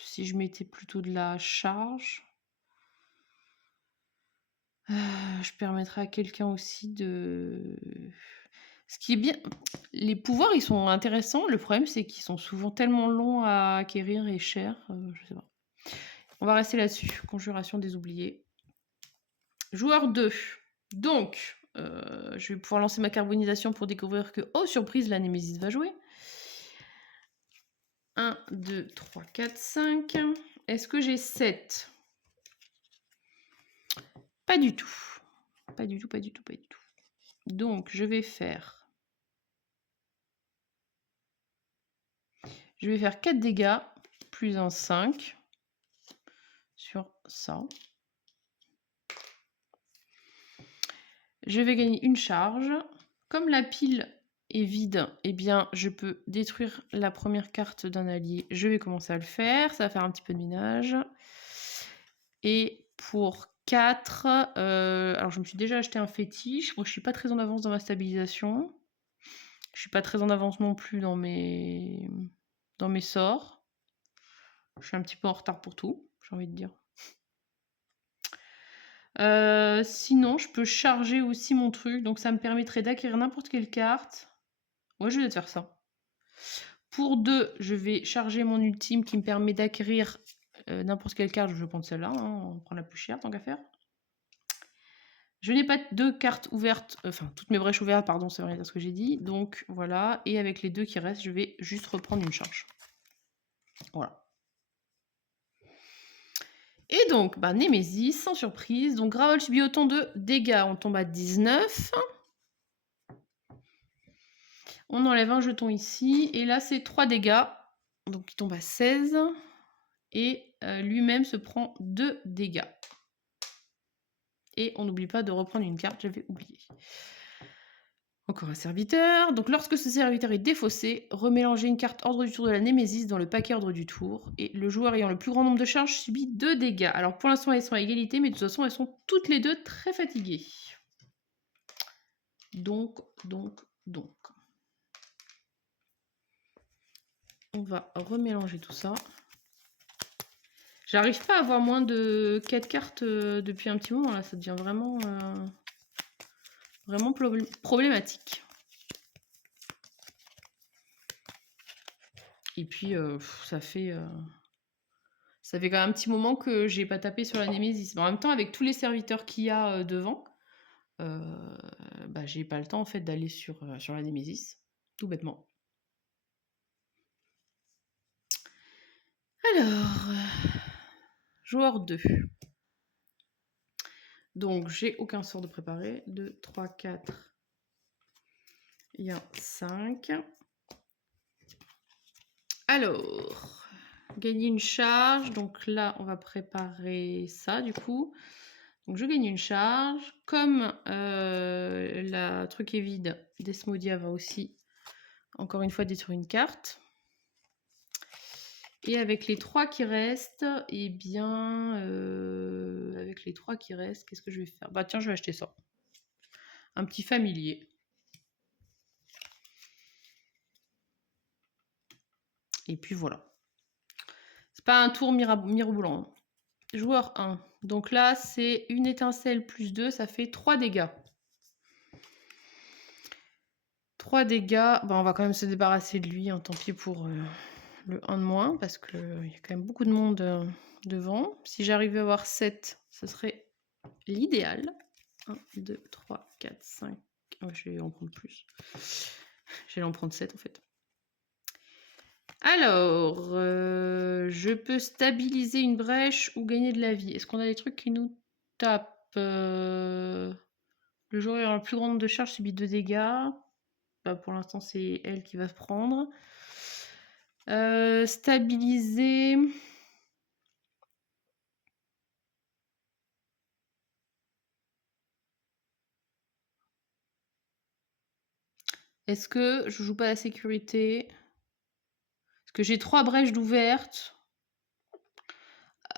si je mettais plutôt de la charge, je permettrais à quelqu'un aussi de... Ce qui est bien, les pouvoirs, ils sont intéressants. Le problème, c'est qu'ils sont souvent tellement longs à acquérir et chers. Je sais pas. On va rester là-dessus. Conjuration des oubliés. Joueur 2. Donc, je vais pouvoir lancer ma carbonisation pour découvrir que, oh surprise, la Némésis va jouer. 1, 2, 3, 4, 5. Est-ce que j'ai 7? Pas du tout. Pas du tout, pas du tout, pas du tout. Donc, je vais faire... Je vais faire 4 dégâts, plus un 5 sur ça. Je vais gagner une charge. Comme la pile est vide, eh bien, je peux détruire la première carte d'un allié. Je vais commencer à le faire. Ça va faire un petit peu de ménage. Et pour 4, alors je me suis déjà acheté un fétiche. Moi, je suis pas très en avance dans ma stabilisation. Je suis pas très en avance non plus dans mes sorts. Je suis un petit peu en retard pour tout, j'ai envie de dire. Sinon, je peux charger aussi mon truc. Donc, ça me permettrait d'acquérir n'importe quelle carte. Ouais, je vais te faire ça. Pour 2, je vais charger mon ultime qui me permet d'acquérir n'importe quelle carte. Je vais prendre celle-là, hein, on prend la plus chère tant qu'à faire. Je n'ai pas 2 cartes ouvertes, enfin toutes mes brèches ouvertes, pardon, c'est vrai, c'est ce que j'ai dit. Donc voilà, et avec les 2 qui restent, je vais juste reprendre une charge. Voilà. Et donc, bah, Némésis, sans surprise. Donc Gravel subit autant de dégâts. On tombe à 19. On enlève un jeton ici. Et là, c'est 3 dégâts. Donc il tombe à 16. Et lui-même se prend 2 dégâts. Et on n'oublie pas de reprendre une carte, j'avais oublié. Encore un serviteur. Donc lorsque ce serviteur est défaussé, remélangez une carte ordre du tour de la Némésis dans le paquet ordre du tour. Et le joueur ayant le plus grand nombre de charges subit 2 dégâts. Alors pour l'instant elles sont à égalité, mais de toute façon elles sont toutes les deux très fatiguées. Donc. On va remélanger tout ça. J'arrive pas à avoir moins de 4 cartes depuis un petit moment là, ça devient vraiment, vraiment problématique. Et puis ça fait quand même un petit moment que j'ai pas tapé sur la Némésis. Mais en même temps, avec tous les serviteurs qu'il y a devant, bah, j'ai pas le temps en fait d'aller sur la Némésis, tout bêtement. Alors, joueur 2. Donc j'ai aucun sort de préparé. 2, 3, 4 et 1, 5. Alors, gagner une charge. Donc là, on va préparer ça du coup. Donc je gagne une charge. Comme la truc est vide, Desmodia va aussi encore une fois détruire une carte. Et avec les 3 qui restent, eh bien, avec les 3 qui restent, qu'est-ce que je vais faire? Bah tiens, je vais acheter ça. Un petit familier. Et puis voilà. C'est pas un tour mirobolant. Joueur 1. Donc là, c'est une étincelle plus 2, ça fait 3 dégâts. 3 dégâts. Bah, on va quand même se débarrasser de lui, hein, tant pis pour le 1 de moins, parce qu'il y a quand même beaucoup de monde devant. Si j'arrivais à avoir 7, ce serait l'idéal. 1, 2, 3, 4, 5. Oh, je vais en prendre plus. Je vais en prendre 7 en fait. Alors, je peux stabiliser une brèche ou gagner de la vie. Est-ce qu'on a des trucs qui nous tapent? Le joueur ayant le plus grand nombre de charges subit 2 dégâts. Bah, pour l'instant, c'est elle qui va se prendre. Stabiliser. Est-ce que je joue pas la sécurité? Parce que j'ai 3 brèches d'ouvertes.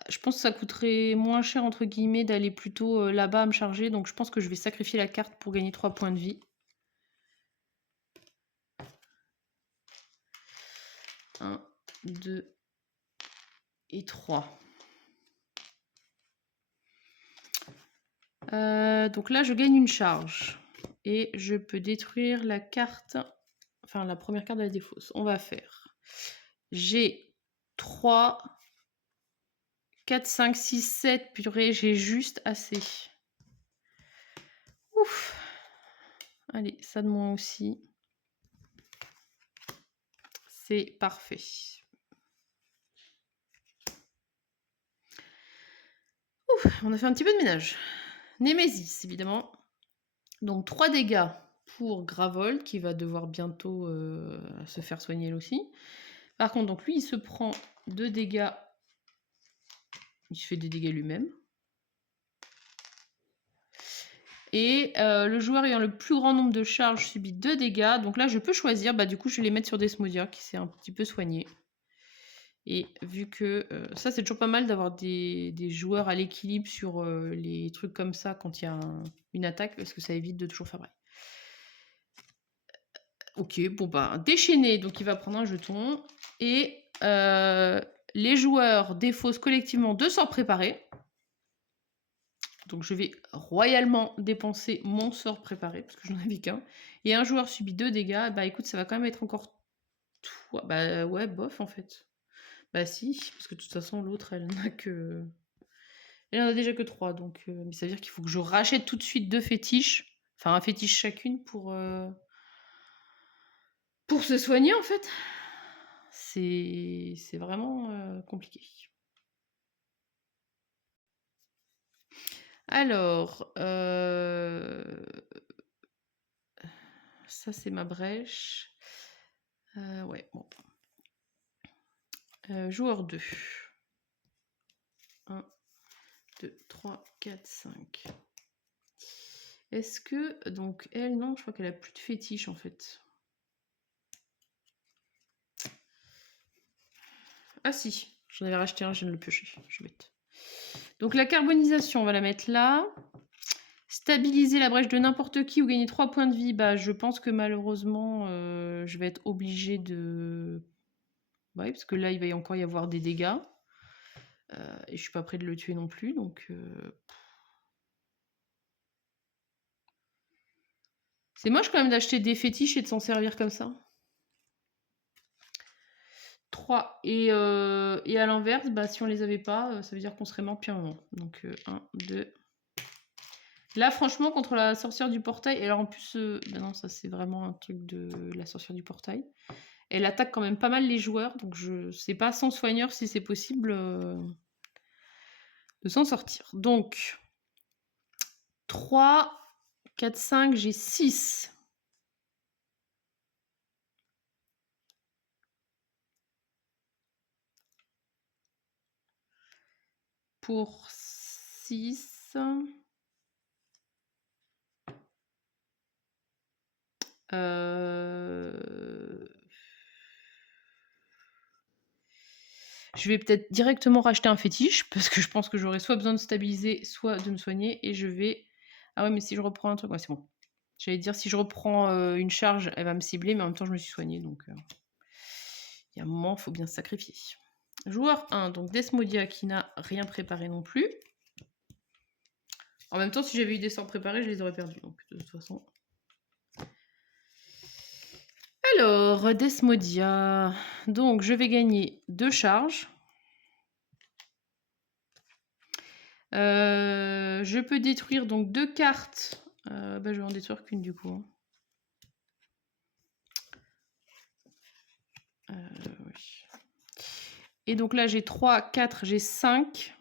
Je pense que ça coûterait moins cher, entre guillemets, d'aller plutôt là-bas à me charger. Donc je pense que je vais sacrifier la carte pour gagner 3 points de vie. 1, 2 et 3. Donc là, je gagne une charge. Et je peux détruire la carte, enfin la première carte de la défausse. On va faire. J'ai 3, 4, 5, 6, 7. Purée, j'ai juste assez. Ouf. Allez, ça de moins aussi. C'est parfait. Ouf, on a fait un petit peu de ménage. Némésis, évidemment. Donc 3 dégâts pour Gravold, qui va devoir bientôt se faire soigner elle aussi. Par contre, donc lui, il se prend 2 dégâts. Il se fait des dégâts lui-même. Et le joueur ayant le plus grand nombre de charges subit 2 dégâts. Donc là, je peux choisir. Bah, du coup, je vais les mettre sur Desmodia, qui s'est un petit peu soigné. Et vu que ça, c'est toujours pas mal d'avoir des joueurs à l'équilibre sur les trucs comme ça quand il y a une attaque, parce que ça évite de toujours faire pareil. Ok, bon bah, déchaîné, donc il va prendre un jeton. Et les joueurs défaussent collectivement 2 sorts préparés. Donc je vais royalement dépenser mon sort préparé, parce que je n'en avais qu'un. Et un joueur subit 2 dégâts. Bah écoute, ça va quand même être encore... 3. Bah ouais, bof en fait. Bah si, parce que de toute façon, l'autre, elle n'a que. Elle en a déjà que 3, donc. Mais ça veut dire qu'il faut que je rachète tout de suite 2 fétiches. Enfin, un fétiche chacune pour se soigner en fait. C'est vraiment compliqué. Alors, ça c'est ma brèche. Ouais, bon. Joueur 2. 1, 2, 3, 4, 5. Est-ce que... Donc elle, non, je crois qu'elle a plus de fétiche en fait. Ah si, j'en avais racheté un, je viens de le piocher. Je suis bête. Donc la carbonisation, on va la mettre là. Stabiliser la brèche de n'importe qui ou gagner 3 points de vie, bah je pense que malheureusement, je vais être obligée de... Ouais, parce que là, il va encore y avoir des dégâts. Et je suis pas près de le tuer non plus, donc... C'est moche quand même d'acheter des fétiches et de s'en servir comme ça. 3. Et à l'inverse, bah, si on les avait pas, ça veut dire qu'on serait mort depuis un moment. Donc 1, 2... Là, franchement, contre la sorcière du portail, alors en plus, bah non, ça c'est vraiment un truc de la sorcière du portail. Elle attaque quand même pas mal les joueurs, donc je sais pas sans soigneur si c'est possible de s'en sortir. Donc, 3, 4, 5, j'ai 6. Pour 6... Je vais peut-être directement racheter un fétiche, parce que je pense que j'aurai soit besoin de stabiliser, soit de me soigner, et je vais... Ah ouais, mais si je reprends un truc... Ouais, c'est bon. J'allais dire, si je reprends une charge, elle va me cibler, mais en même temps, je me suis soignée, donc... Il y a un moment, il faut bien se sacrifier. Joueur 1, donc Desmodia, qui n'a rien préparé non plus. En même temps, si j'avais eu des sorts préparés, je les aurais perdus, donc de toute façon... Alors, Desmodia. Donc, je vais gagner 2 charges. Je peux détruire donc 2 cartes. Bah, je vais en détruire qu'une du coup. Oui. Et donc là, j'ai 3, 4, j'ai 5.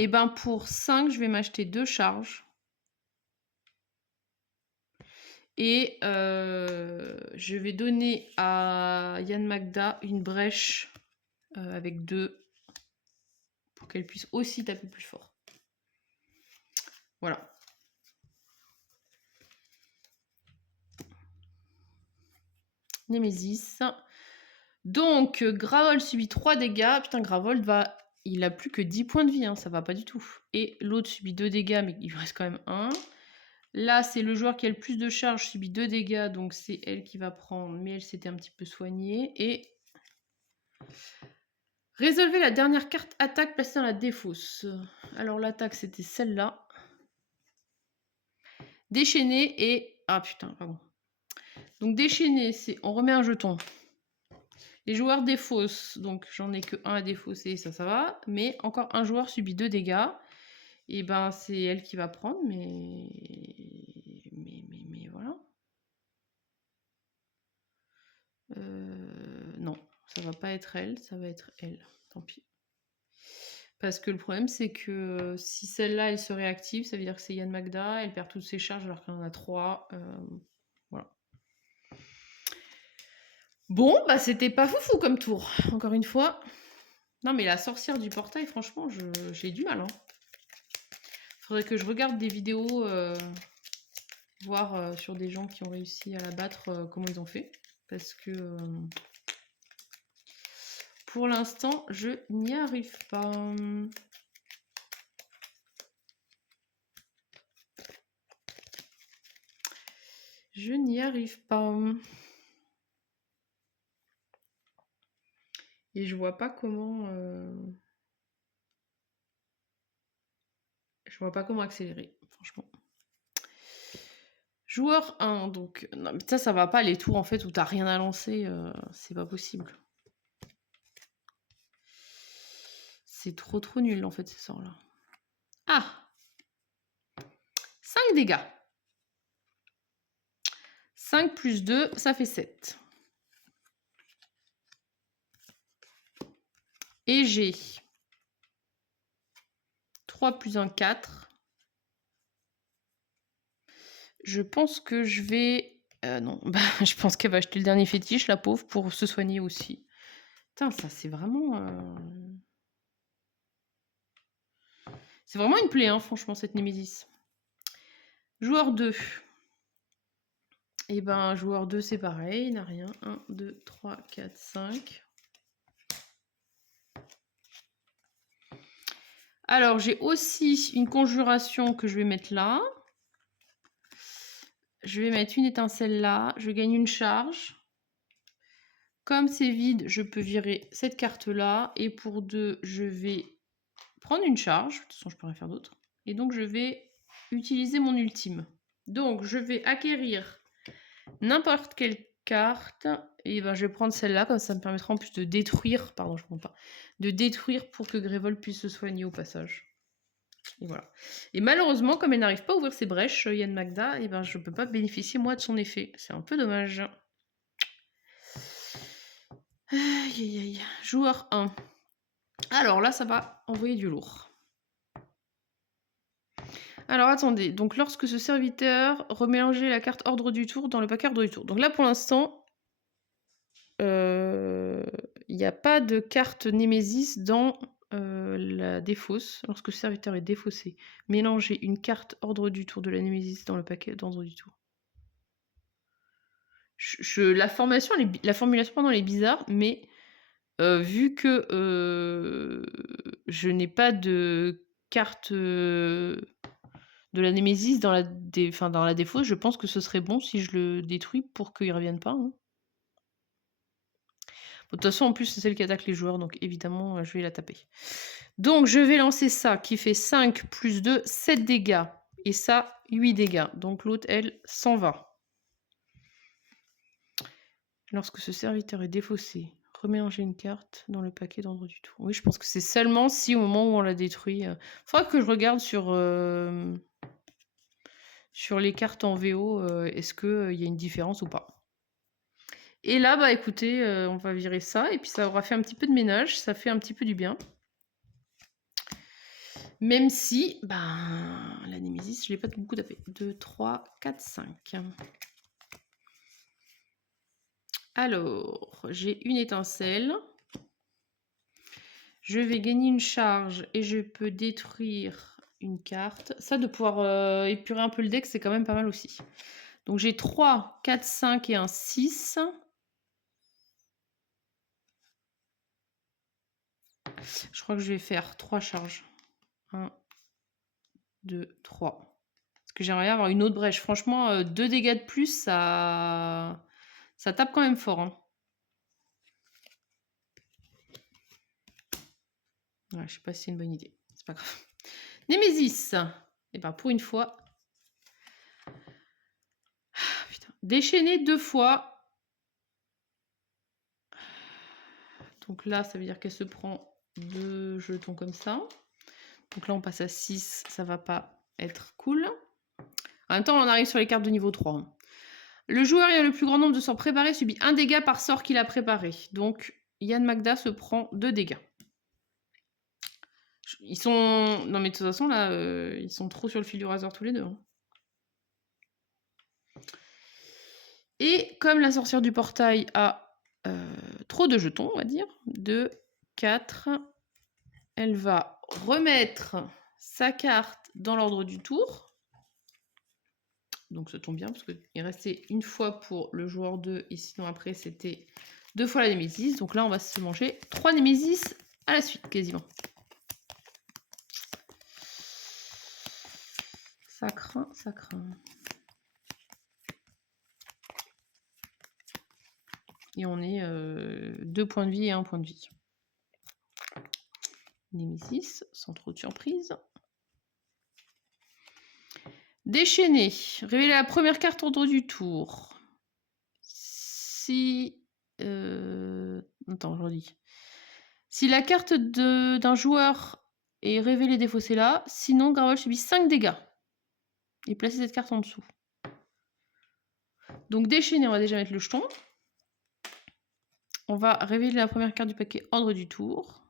Et ben pour 5, je vais m'acheter 2 charges. Et je vais donner à Yann Magda une brèche avec 2 pour qu'elle puisse aussi taper plus fort. Voilà. Némésis. Donc, Gravol subit 3 dégâts. Putain, Gravol va... Il a plus que 10 points de vie, hein, ça va pas du tout. Et l'autre subit 2 dégâts, mais il lui reste quand même 1. Là, c'est le joueur qui a le plus de charge, subit 2 dégâts, donc c'est elle qui va prendre, mais elle s'était un petit peu soignée. Et résolvez la dernière carte attaque placée dans la défausse. Alors l'attaque, c'était celle-là. Déchaîner et... Ah putain, pardon. Donc déchaîner, c'est on remet un jeton. Les joueurs défaussent, donc j'en ai que 1 à défausser, ça va. Mais encore un joueur subit 2 dégâts. Et ben c'est elle qui va prendre, mais voilà. Non, ça va pas être elle, ça va être elle. Tant pis. Parce que le problème, c'est que si celle-là, elle se réactive, ça veut dire que c'est Yann Magda, elle perd toutes ses charges alors qu'elle en a 3. Voilà. Bon, bah c'était pas foufou comme tour, encore une fois. Non, mais la sorcière du portail, franchement, j'ai du mal. Hein. Faudrait que je regarde des vidéos, voir sur des gens qui ont réussi à la battre, comment ils ont fait. Parce que pour l'instant, je n'y arrive pas. Je n'y arrive pas. Et je vois pas comment... Je Je vois pas comment accélérer, franchement. Joueur 1, donc non, mais ça va pas les tours en fait où t'as rien à lancer, c'est pas possible. C'est trop nul en fait ces sorts-là. Ah! 5 dégâts. 5 plus 2, ça fait 7. Et j'ai 3 plus 1, 4. Je pense que je vais... non, bah, je pense qu'elle va acheter le dernier fétiche, la pauvre, pour se soigner aussi. Putain, ça c'est vraiment... C'est vraiment une plaie, hein, franchement, cette Némésis. Joueur 2. Et ben, joueur 2, c'est pareil, il n'a rien. 1, 2, 3, 4, 5. Alors, j'ai aussi une conjuration que je vais mettre là. Je vais mettre une étincelle là. Je gagne une charge. Comme c'est vide, je peux virer cette carte-là. Et pour 2, je vais prendre une charge. De toute façon, je peux rien faire d'autre. Et donc, je vais utiliser mon ultime. Donc, je vais acquérir n'importe quelle carte. Et ben, je vais prendre celle-là. Comme ça me permettra en plus de détruire. Pardon, je ne comprends pas. De détruire pour que Grévol puisse se soigner au passage. Et voilà. Et malheureusement, comme elle n'arrive pas à ouvrir ses brèches, Yann Magda, et ben, je ne peux pas bénéficier moi de son effet. C'est un peu dommage. Aïe aïe aïe. Joueur 1. Alors là, ça va envoyer du lourd. Alors attendez, donc lorsque ce serviteur remélanger la carte ordre du tour dans le paquet ordre du tour. Donc là pour l'instant, il n'y a pas de carte Némésis dans la défausse. Lorsque ce serviteur est défaussé, mélanger une carte ordre du tour de la Némésis dans le paquet d'ordre du tour. La formulation pardon, elle est bizarre, mais vu que je n'ai pas de carte de la Némésis dans la défausse, je pense que ce serait bon si je le détruis pour qu'il ne revienne pas. Hein. Bon, de toute façon, en plus, c'est celle qui attaque les joueurs, donc évidemment, je vais la taper. Donc, je vais lancer ça, qui fait 5 plus 2, 7 dégâts. Et ça, 8 dégâts. Donc, l'autre, elle, s'en va. Lorsque ce serviteur est défaussé, remélanger une carte dans le paquet d'ordre du tour. Oui, je pense que c'est seulement si au moment où on la détruit... Faudra que je regarde sur les cartes en VO, est-ce qu'il y a une différence ou pas. Et là, bah écoutez, on va virer ça, et puis ça aura fait un petit peu de ménage, ça fait un petit peu du bien. Même si, la Némésis, je ne l'ai pas beaucoup tapé. 2, 3, 4, 5. Alors, j'ai une étincelle. Je vais gagner une charge et je peux détruire une carte. Ça, de pouvoir épurer un peu le deck, c'est quand même pas mal aussi. Donc j'ai 3, 4, 5 et un 6. Je crois que je vais faire 3 charges. 1, 2, 3. Parce que j'aimerais avoir une autre brèche. Franchement, 2 dégâts de plus, ça tape quand même fort. Hein. Ouais, je sais pas si c'est une bonne idée. C'est pas grave. Némésis. Et ben pour une fois. Putain. Déchaîner 2 fois. Donc là, ça veut dire qu'elle se prend 2 jetons comme ça. Donc là, on passe à 6. Ça va pas être cool. En même temps, on arrive sur les cartes de niveau 3. Hein. Le joueur ayant le plus grand nombre de sorts préparés subit 1 dégât par sort qu'il a préparé. Donc, Yann Magda se prend 2 dégâts. Ils sont... Non mais de toute façon, là, ils sont trop sur le fil du rasoir tous les deux. Hein. Et comme la sorcière du portail a trop de jetons, on va dire, 2, 4, elle va remettre sa carte dans l'ordre du tour. Donc ça tombe bien, parce qu'il restait une fois pour le joueur 2, et sinon après c'était 2 fois la Némésis. Donc là, on va se manger 3 Némésis à la suite, quasiment. Ça craint, ça craint. Et on est 2 points de vie et 1 point de vie. Némésis, sans trop de surprise. Déchaîner. Révéler la première carte ordre du tour. Si... Attends, je redis. Si la carte d'un joueur est révélée défaussée là, sinon Gravel subit 5 dégâts. Et placer cette carte en dessous. Donc déchaîner, on va déjà mettre le jeton. On va révéler la première carte du paquet ordre du tour.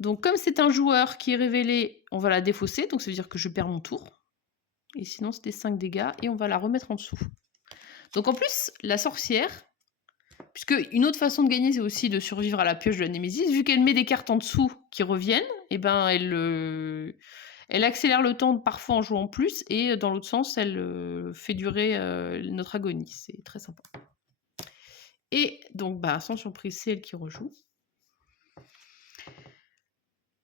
Donc comme c'est un joueur qui est révélé, on va la défausser, donc ça veut dire que je perds mon tour. Et sinon c'était 5 dégâts et on va la remettre en dessous. Donc en plus, la sorcière, puisque une autre façon de gagner c'est aussi de survivre à la pioche de la Némésis, vu qu'elle met des cartes en dessous qui reviennent, et ben elle accélère le temps parfois en jouant plus, et dans l'autre sens, elle fait durer notre agonie. C'est très sympa. Et donc, bah, sans surprise, c'est elle qui rejoue.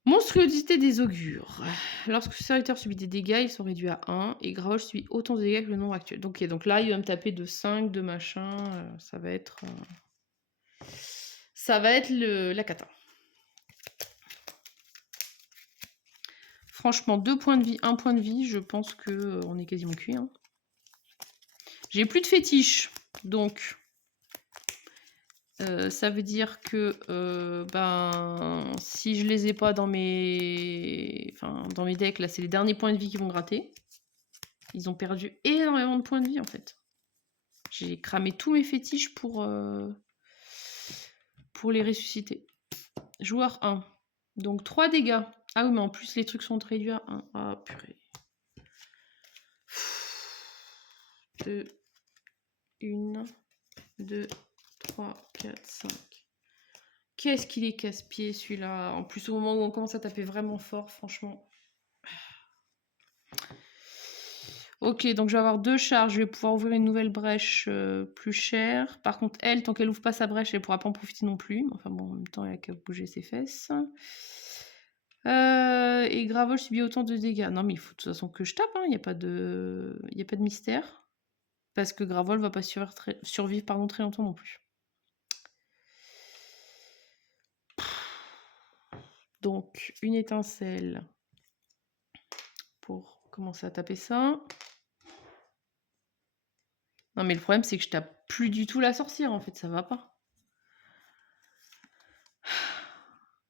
Monstruosité des augures. Lorsque ce serviteur subit des dégâts, ils sont réduits à 1, et Gravel subit autant de dégâts que le nombre actuel. Donc là, il va me taper de 5, de machin, ça va être... la cata. Franchement, 2 points de vie, 1 point de vie, je pense que on est quasiment cuit. Hein. J'ai plus de fétiches, donc ça veut dire que ben, si je les ai pas dans mes decks, là, c'est les derniers points de vie qui vont gratter. Ils ont perdu énormément de points de vie, en fait. J'ai cramé tous mes fétiches pour les ressusciter. Joueur 1. Donc 3 dégâts. Ah oui, mais en plus, les trucs sont réduits à 1. Ah, purée. 2, 1, 2, 3, 4, 5. Qu'est-ce qu'il est casse-pied celui-là. En plus, au moment où on commence à taper vraiment fort, franchement. Ok, donc je vais avoir 2 charges. Je vais pouvoir ouvrir une nouvelle brèche plus chère. Par contre, elle, tant qu'elle ouvre pas sa brèche, elle pourra pas en profiter non plus. Enfin bon, en même temps, elle a qu'à bouger ses fesses. Et Gravel subit autant de dégâts. Non, mais il faut de toute façon que je tape. Il n'y a pas de mystère. Parce que Gravel va pas survivre très longtemps non plus. Donc, une étincelle pour commencer à taper ça. Non, mais le problème, c'est que je tape plus du tout la sorcière, en fait, ça va pas.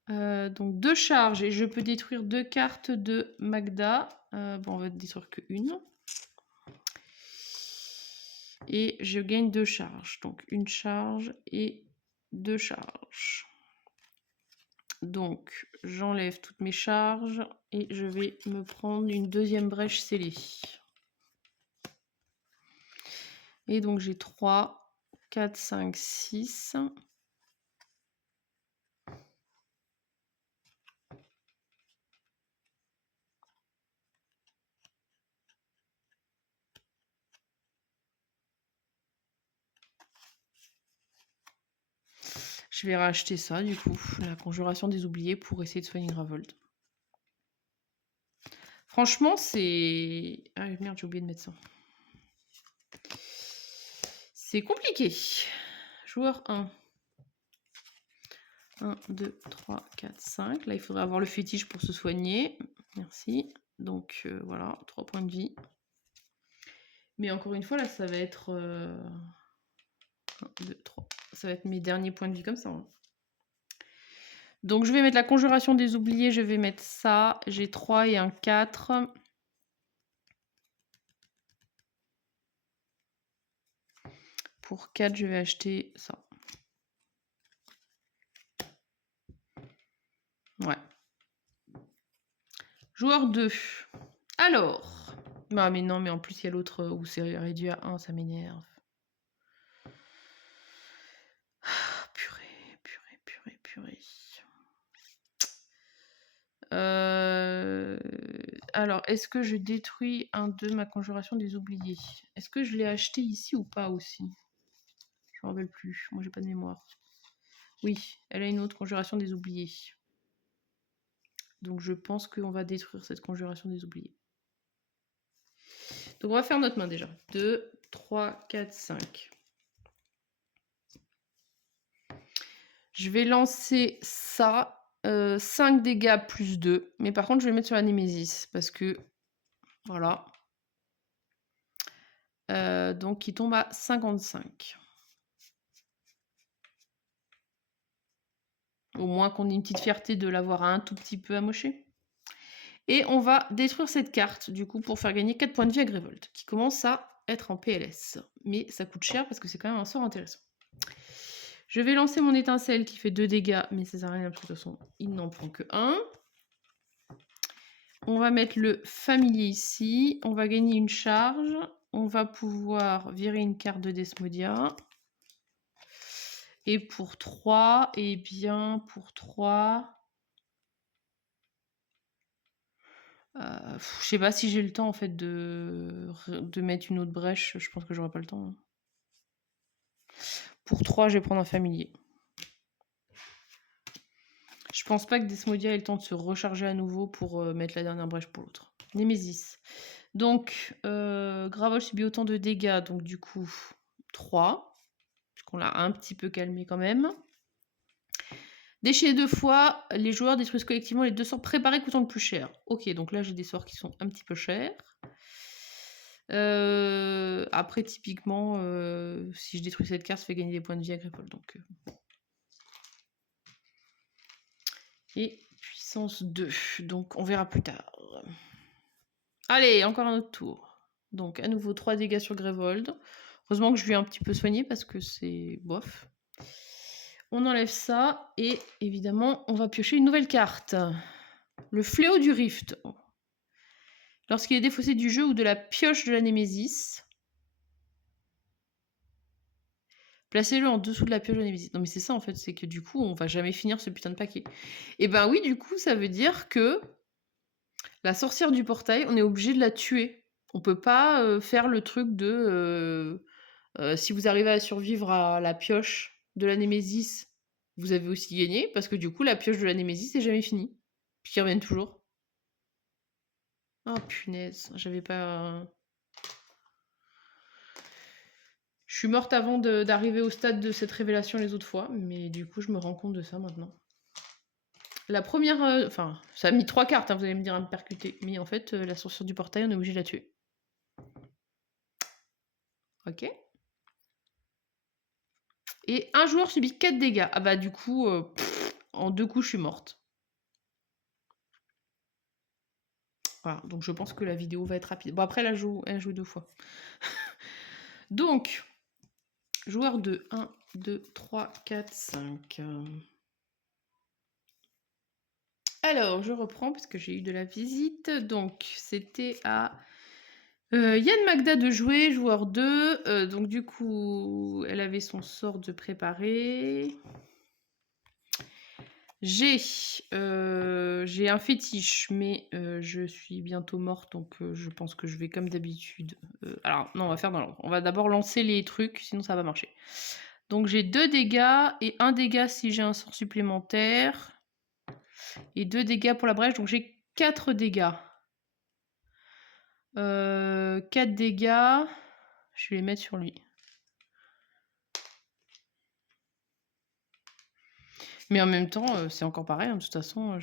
Donc 2 charges, et je peux détruire 2 cartes de Magda. Bon, on va détruire que une. Et je gagne 2 charges. Donc une charge et 2 charges. Donc j'enlève toutes mes charges et je vais me prendre une deuxième brèche scellée. Et donc j'ai 3, 4, 5, 6. Je vais racheter ça du coup, la conjuration des oubliés pour essayer de soigner Gravold. Franchement, c'est... Ah merde, j'ai oublié de mettre ça. C'est compliqué. Joueur 1. 1, 2, 3, 4, 5. Là, il faudrait avoir le fétiche pour se soigner. Merci. Donc, voilà, 3 points de vie. Mais encore une fois, là, ça va être... 1, 2, 3. Ça va être mes derniers points de vie comme ça. Hein. Donc, je vais mettre la conjuration des oubliés. Je vais mettre ça. J'ai 3 et un 4. Pour 4, je vais acheter ça. Ouais. Joueur 2. Alors. Ah, mais non, mais en plus, il y a l'autre où c'est réduit à 1, ça m'énerve. Purée. Alors, est-ce que je détruis un de ma conjuration des oubliés? Est-ce que je l'ai acheté ici ou pas aussi? Je m'en rappelle plus. Moi, j'ai pas de mémoire. Oui, elle a une autre conjuration des oubliés. Donc, je pense qu'on va détruire cette conjuration des oubliés. Donc, on va faire notre main déjà. 2, 3, 4, 5. Je vais lancer ça. 5 dégâts plus 2. Mais par contre, je vais le mettre sur la Némésis. Parce que, voilà. donc qui tombe à 55. Au moins qu'on ait une petite fierté de l'avoir un tout petit peu amoché. Et on va détruire cette carte, du coup, pour faire gagner 4 points de vie à Grévold, qui commence à être en PLS. Mais ça coûte cher parce que c'est quand même un sort intéressant. Je vais lancer mon étincelle qui fait 2 dégâts, mais ça sert à rien parce que de toute façon, il n'en prend que 1. On va mettre le familier ici. On va gagner une charge. On va pouvoir virer une carte de Desmodia. Et pour 3, eh bien, pour 3... je sais pas si j'ai le temps en fait de mettre une autre brèche. Je pense que j'aurai pas le temps. Hein. Pour 3, je vais prendre un familier. Je pense pas que Desmodia ait le temps de se recharger à nouveau pour mettre la dernière brèche pour l'autre. Némésis. Donc, Gravol subit autant de dégâts, donc du coup, 3. Puisqu'on l'a un petit peu calmé quand même. Déchaîné 2 fois, les joueurs détruisent collectivement les 2 sorts préparés coûtant le plus cher. Ok, donc là j'ai des sorts qui sont un petit peu chers. Après, typiquement, si je détruis cette carte, ça fait gagner des points de vie agricole. Donc, et puissance 2. Donc, on verra plus tard. Allez, encore un autre tour. Donc, à nouveau, 3 dégâts sur Grévold. Heureusement que je lui ai un petit peu soigné parce que c'est bof. On enlève ça et évidemment, on va piocher une nouvelle carte. Le fléau du Rift. Lorsqu'il est défaussé du jeu ou de la pioche de la Némésis, placez-le en dessous de la pioche de la Némésis. Non mais c'est ça en fait, c'est que du coup, on va jamais finir ce putain de paquet. Et ben oui, du coup, ça veut dire que la sorcière du portail, on est obligé de la tuer. On peut pas faire le truc de... si vous arrivez à survivre à la pioche de la Némésis, vous avez aussi gagné, parce que du coup, la pioche de la Némésis n'est jamais finie. Puis qu'ils reviennent toujours. Oh punaise, j'avais pas... Je suis morte avant d'arriver au stade de cette révélation les autres fois, mais du coup, je me rends compte de ça maintenant. La première... Enfin, ça a mis 3 cartes, hein, vous allez me dire, à me percuter. Mais en fait, la sorcière du portail, on est obligé de la tuer. Ok. Et un joueur subit 4 dégâts. Ah bah du coup, en 2 coups, je suis morte. Voilà, donc je pense que la vidéo va être rapide. Bon, après, elle a joué 2 fois. Donc, joueur de 1, 2, 3, 4, 5. Alors, je reprends parce que j'ai eu de la visite. Donc, c'était à Yann Magda de jouer, joueur 2. Donc, du coup, elle avait son sort de préparer. J'ai un fétiche, mais je suis bientôt morte, donc je pense que je vais comme d'habitude... alors, non, on va faire dans l'ordre. On va d'abord lancer les trucs, sinon ça va pas marcher. Donc j'ai 2 dégâts, et 1 dégât si j'ai un sort supplémentaire. Et 2 dégâts pour la brèche, donc j'ai 4 dégâts. 4 dégâts, je vais les mettre sur lui. Mais en même temps, c'est encore pareil, hein, de toute façon,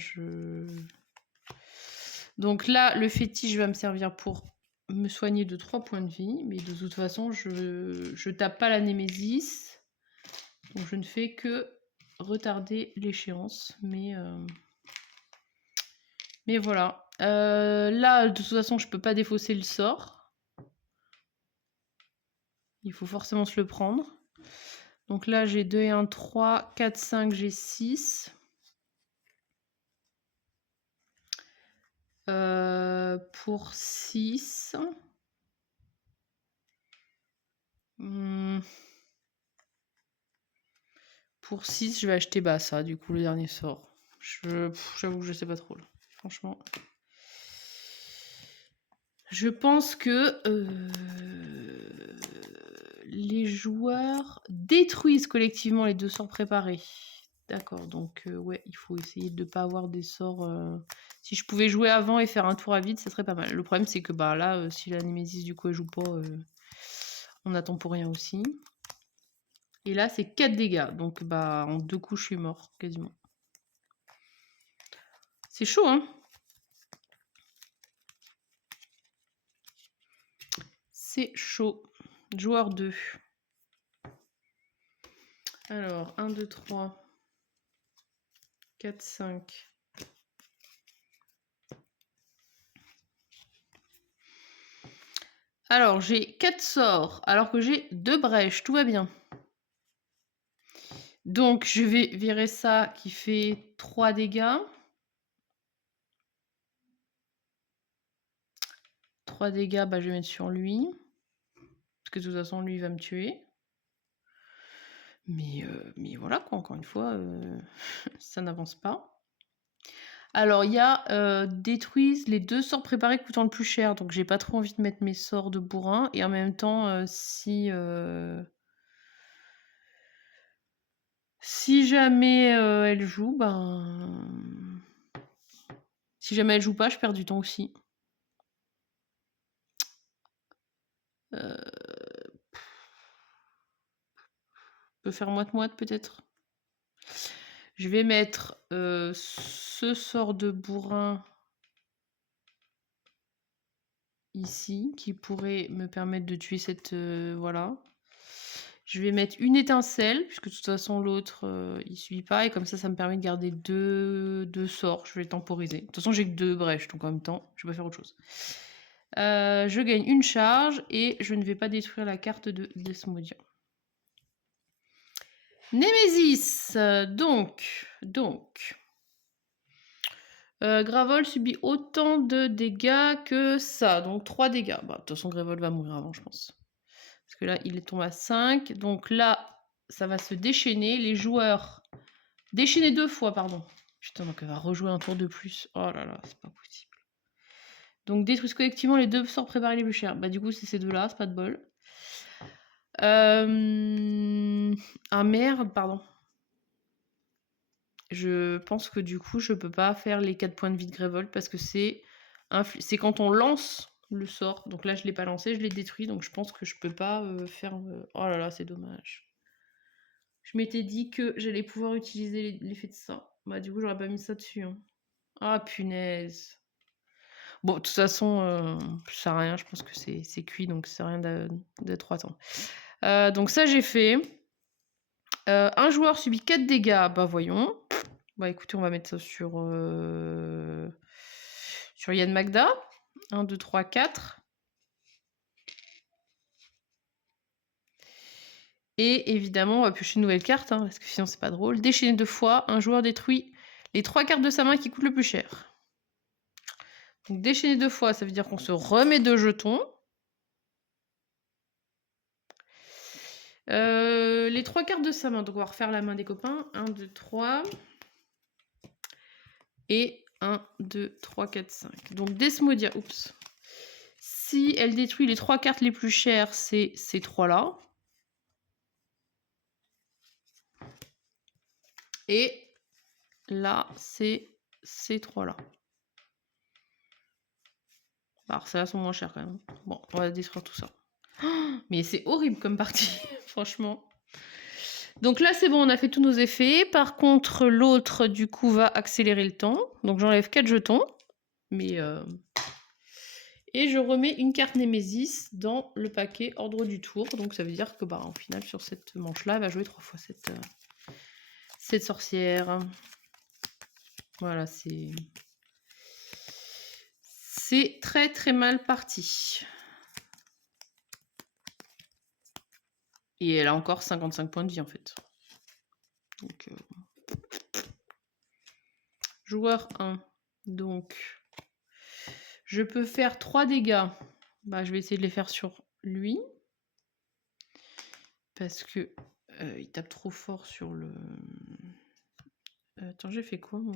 Donc là, le fétiche va me servir pour me soigner de 3 points de vie. Mais de toute façon, je tape pas la Némésis. Donc je ne fais que retarder l'échéance. Mais voilà. Là, de toute façon, je peux pas défausser le sort. Il faut forcément se le prendre. Donc là, j'ai 2 et 1, 3, 4, 5, j'ai 6. Pour 6. Pour 6, je vais acheter ça, du coup, le dernier sort. J'avoue que je sais pas trop, là. Franchement. Je pense que les joueurs détruisent collectivement les 2 sorts préparés. D'accord, donc ouais, il faut essayer de ne pas avoir des sorts... Si je pouvais jouer avant et faire un tour à vide, ça serait pas mal. Le problème, c'est que là, si la Némésis, du coup, elle joue pas, on attend pour rien aussi. Et là, c'est 4 dégâts. Donc, en 2 coups, je suis mort, quasiment. C'est chaud, hein? C'est chaud. Joueur 2. Alors, 1, 2, 3, 4, 5. Alors, j'ai 4 sorts, alors que j'ai 2 brèches, tout va bien. Donc, je vais virer ça qui fait 3 dégâts. 3 dégâts, bah, je vais mettre sur lui. Parce que de toute façon, lui, il va me tuer. Mais voilà, quoi, encore une fois, ça n'avance pas. Alors, il y a détruisent les 2 sorts préparés coûtant le plus cher. Donc, j'ai pas trop envie de mettre mes sorts de bourrin. Et en même temps, si jamais elle joue, ben... Si jamais elle joue pas, je perds du temps aussi. Je peux faire moite-moite peut-être. Je vais mettre ce sort de bourrin ici, qui pourrait me permettre de tuer cette... voilà. Je vais mettre une étincelle, puisque de toute façon l'autre, il suit pas, et comme ça me permet de garder deux sorts. Je vais les temporiser. De toute façon, j'ai que 2 brèches, donc en même temps, je vais pas faire autre chose. Je gagne une charge, et je ne vais pas détruire la carte de Desmodium. Némésis, donc... Gravol subit autant de dégâts que ça, donc 3 dégâts. Bah, de toute façon, Gravol va mourir avant, je pense. Parce que là, il tombe à 5. Donc là, ça va se déchaîner. Les joueurs... Déchaîner 2 fois, pardon. Putain, donc elle va rejouer un tour de plus. Oh là là, c'est pas possible. Donc détruisent collectivement les 2 sorts préparés les plus chers. Bah du coup, c'est ces 2-là, c'est pas de bol. Ah merde, pardon. Je pense que du coup, je peux pas faire les 4 points de vie de Grévold parce que c'est quand on lance le sort. Donc là, je l'ai pas lancé, je l'ai détruit. Donc je pense que je peux pas faire... Oh là là, c'est dommage. Je m'étais dit que j'allais pouvoir utiliser l'effet de ça. Bah du coup, j'aurais pas mis ça dessus. Hein. Ah punaise. Bon, de toute façon, ça sert à rien. Je pense que c'est cuit, donc c'est rien de trop attendre. Donc ça, j'ai fait. Un joueur subit 4 dégâts. Bah voyons. Bah écoutez, on va mettre ça sur Yann Magda. 1, 2, 3, 4. Et évidemment, on va piocher une nouvelle carte, hein, parce que sinon c'est pas drôle. Déchaîner 2 fois, un joueur détruit les 3 cartes de sa main qui coûtent le plus cher. Donc déchaîner 2 fois, ça veut dire qu'on se remet 2 jetons. Les 3 cartes de sa main, donc on va refaire la main des copains. 1, 2, 3. Et 1, 2, 3, 4, 5. Donc Desmodia, oups. Si elle détruit les 3 cartes les plus chères, c'est ces 3-là. Et là, c'est ces 3-là. Alors, celles-là sont moins chères quand même. Bon, on va détruire tout ça. Oh, mais c'est horrible comme partie, franchement. Donc là, c'est bon, on a fait tous nos effets. Par contre, l'autre, du coup, va accélérer le temps. Donc j'enlève 4 jetons. Mais... Et je remets une carte Némésis dans le paquet ordre du tour. Donc ça veut dire que, bah, en final, sur cette manche-là, elle va jouer 3 fois cette sorcière. Voilà, c'est très très mal parti. Et elle a encore 55 points de vie en fait. Donc, joueur 1. Donc, je peux faire 3 dégâts. Bah, je vais essayer de les faire sur lui. Parce que il tape trop fort sur le... Attends, j'ai fait quoi, moi?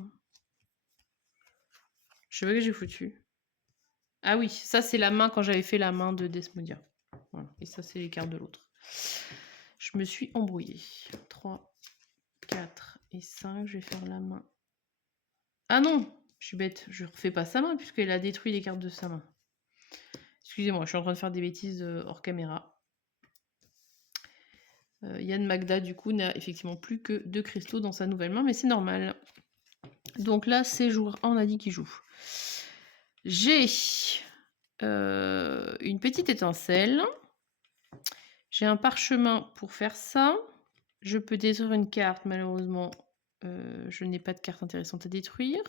Je sais pas que j'ai foutu. Ah oui, ça c'est la main quand j'avais fait la main de Desmodia. Voilà. Et ça c'est les cartes de l'autre. Je me suis embrouillée. 3, 4 et 5. Je vais faire la main. Ah non, je suis bête. Je refais pas sa main puisqu'elle a détruit les cartes de sa main. Excusez-moi, je suis en train de faire des bêtises hors caméra. Yann Magda, du coup, n'a effectivement plus que 2 cristaux dans sa nouvelle main, mais c'est normal. Donc là, c'est joueur 1, on a dit qu'il joue. J'ai une petite étincelle J'ai un parchemin pour faire ça. Je peux détruire une carte, malheureusement, je n'ai pas de carte intéressante à détruire.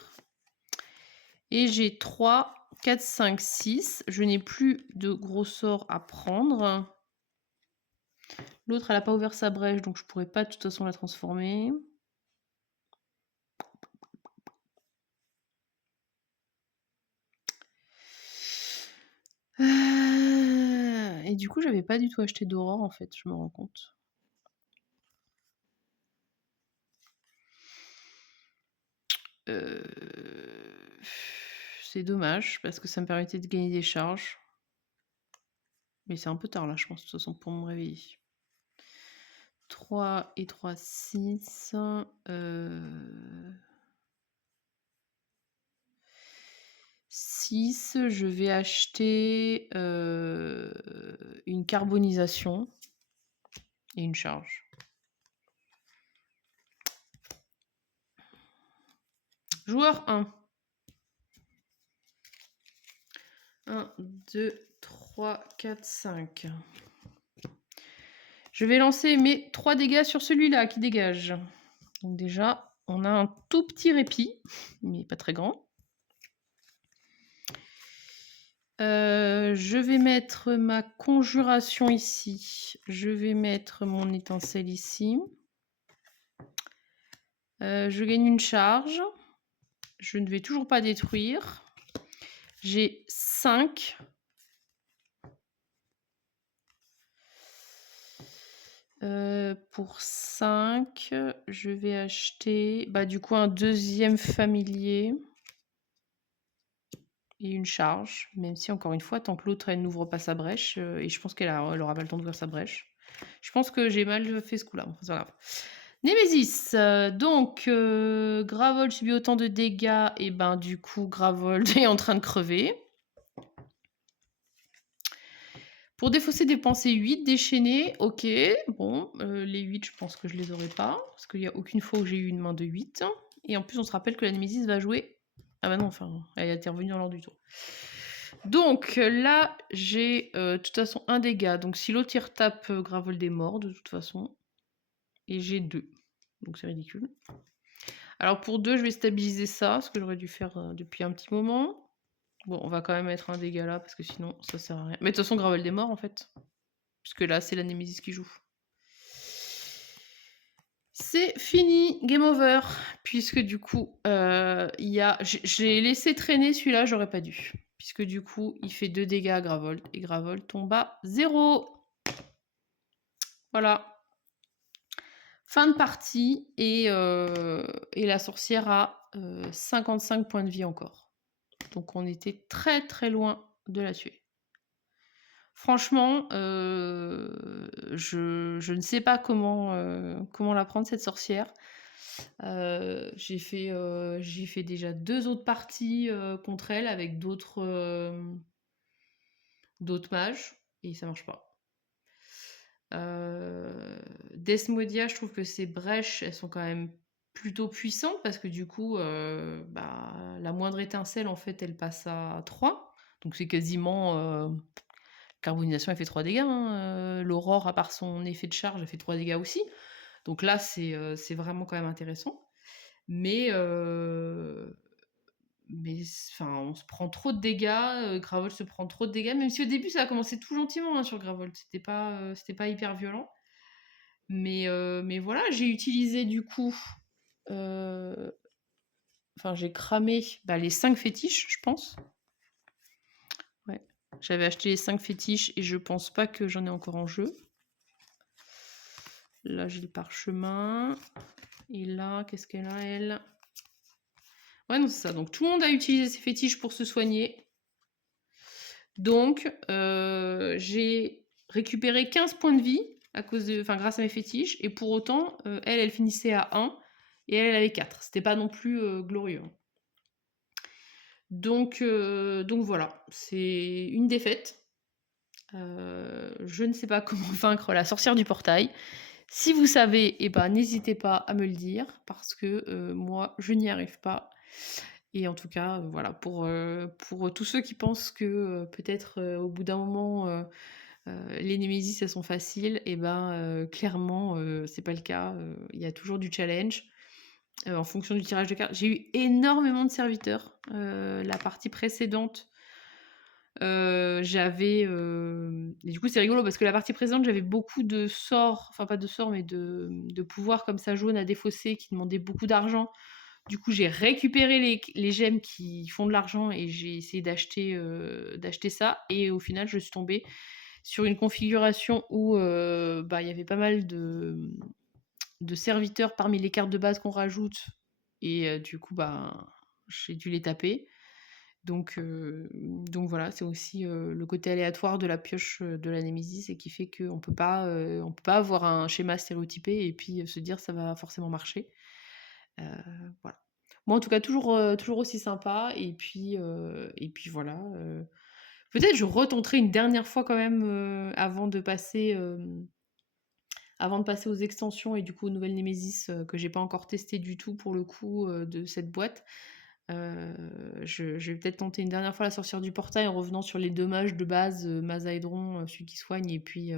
Et j'ai 3, 4, 5, 6. Je n'ai plus de gros sorts à prendre. L'autre, elle n'a pas ouvert sa brèche, donc je pourrais pas de toute façon la transformer. Et du coup, j'avais pas du tout acheté d'aurore, en fait, je me rends compte. C'est dommage, parce que ça me permettait de gagner des charges. Mais c'est un peu tard, là, je pense, de toute façon, pour me réveiller. 3 et 3, 6. 6, je vais acheter une carbonisation et une charge. Joueur 1. 1, 2, 3, 4, 5. Je vais lancer mes 3 dégâts sur celui-là qui dégage. Donc déjà, on a un tout petit répit, mais pas très grand. Je vais mettre ma conjuration ici. Je vais mettre mon étincelle ici. Je gagne une charge. Je ne vais toujours pas détruire. J'ai 5. Pour 5, je vais acheter du coup un deuxième familier. Et une charge, même si encore une fois, tant que l'autre elle n'ouvre pas sa brèche, et je pense qu'elle aura pas le temps d'ouvrir sa brèche. Je pense que j'ai mal fait ce coup-là, c'est pas grave. Némésis, donc Gravold subit autant de dégâts, et ben du coup Gravold est en train de crever. Pour défausser dépenser 8, déchaîner, ok, bon, les 8 je pense que je les aurai pas, parce qu'il n'y a aucune fois où j'ai eu une main de 8. Et en plus on se rappelle que la Némésis va jouer... Ah bah non, enfin, elle est intervenue dans l'ordre du tour. Donc là, j'ai de toute façon un dégât. Donc si l'autre il retape, Gravold est mort de toute façon. Et j'ai 2. Donc c'est ridicule. Alors pour 2, je vais stabiliser ça, ce que j'aurais dû faire depuis un petit moment. Bon, on va quand même mettre un dégât là, parce que sinon ça sert à rien. Mais de toute façon, Gravold est mort en fait. Puisque là, c'est la Némésis qui joue. C'est fini, game over. Puisque du coup, j'ai laissé traîner celui-là, j'aurais pas dû. Puisque du coup, il fait 2 dégâts à Gravold. Et Gravold tombe à 0. Voilà. Fin de partie. Et la sorcière a 55 points de vie encore. Donc on était très très loin de la tuer. Franchement, je ne sais pas comment la prendre cette sorcière. J'ai fait déjà 2 autres parties contre elle avec d'autres mages et ça marche pas. Desmodia, je trouve que ces brèches, elles sont quand même plutôt puissantes parce que du coup, la moindre étincelle, en fait, elle passe à 3. Donc c'est quasiment... Carbonisation, elle fait 3 dégâts. Hein. L'aurore, à part son effet de charge, elle fait 3 dégâts aussi. Donc là, c'est vraiment quand même intéressant. Mais on se prend trop de dégâts. Gravold se prend trop de dégâts. Même si au début, ça a commencé tout gentiment sur Gravold. C'était pas hyper violent. Mais voilà, j'ai utilisé du coup... j'ai cramé les 5 fétiches, je pense. Ouais. J'avais acheté les 5 fétiches et je pense pas que j'en ai encore en jeu. Là, j'ai le parchemin. Et là, qu'est-ce qu'elle a, elle? Ouais, non, c'est ça. Donc, tout le monde a utilisé ses fétiches pour se soigner. Donc, j'ai récupéré 15 points de vie grâce à mes fétiches. Et pour autant, elle finissait à 1. Et elle avait 4. C'était pas non plus glorieux. Donc voilà. C'est une défaite. Je ne sais pas comment vaincre la sorcière du portail. Si vous savez, n'hésitez pas à me le dire, parce que moi, je n'y arrive pas. Et en tout cas, voilà, pour tous ceux qui pensent que peut-être au bout d'un moment, Les némésis, elles sont faciles et ben, clairement, c'est pas le cas, il y a toujours du challenge, en fonction du tirage de cartes. J'ai eu énormément de serviteurs, la partie précédente, j'avais, et du coup, c'est rigolo parce que la partie précédente, j'avais beaucoup de sorts, enfin pas de sorts, mais de pouvoirs comme ça jaunes à défausser qui demandaient beaucoup d'argent. Du coup, j'ai récupéré les gemmes qui font de l'argent et j'ai essayé d'acheter ça et au final, je suis tombée sur une configuration où, bah, il y avait pas mal de serviteurs parmi les cartes de base qu'on rajoute et du coup, bah, j'ai dû les taper. Donc voilà, c'est aussi, le côté aléatoire de la pioche, de la Némésis et qui fait qu'on peut pas avoir un schéma stéréotypé et puis, se dire: «Ça va forcément marcher». Heu, voilà. Moi, en tout cas, toujours aussi sympa et puis voilà, peut-être je retenterai une dernière fois quand même, avant de passer aux extensions et du coup aux nouvelles Némésis, que j'ai pas encore testé du tout pour le coup, de cette boîte. Je vais peut-être tenter une dernière fois la sorcière du portail en revenant sur les 2 mages de base, Mazaédron, celui qui soigne et puis,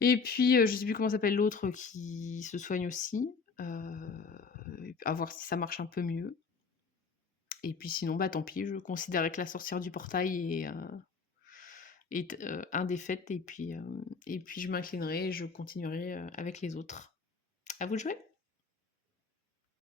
je sais plus comment s'appelle l'autre qui se soigne aussi, et à voir si ça marche un peu mieux et puis sinon, bah, tant pis, je considérais que la sorcière du portail est indéfaite et puis je m'inclinerai et je continuerai, avec les autres. À vous de jouer.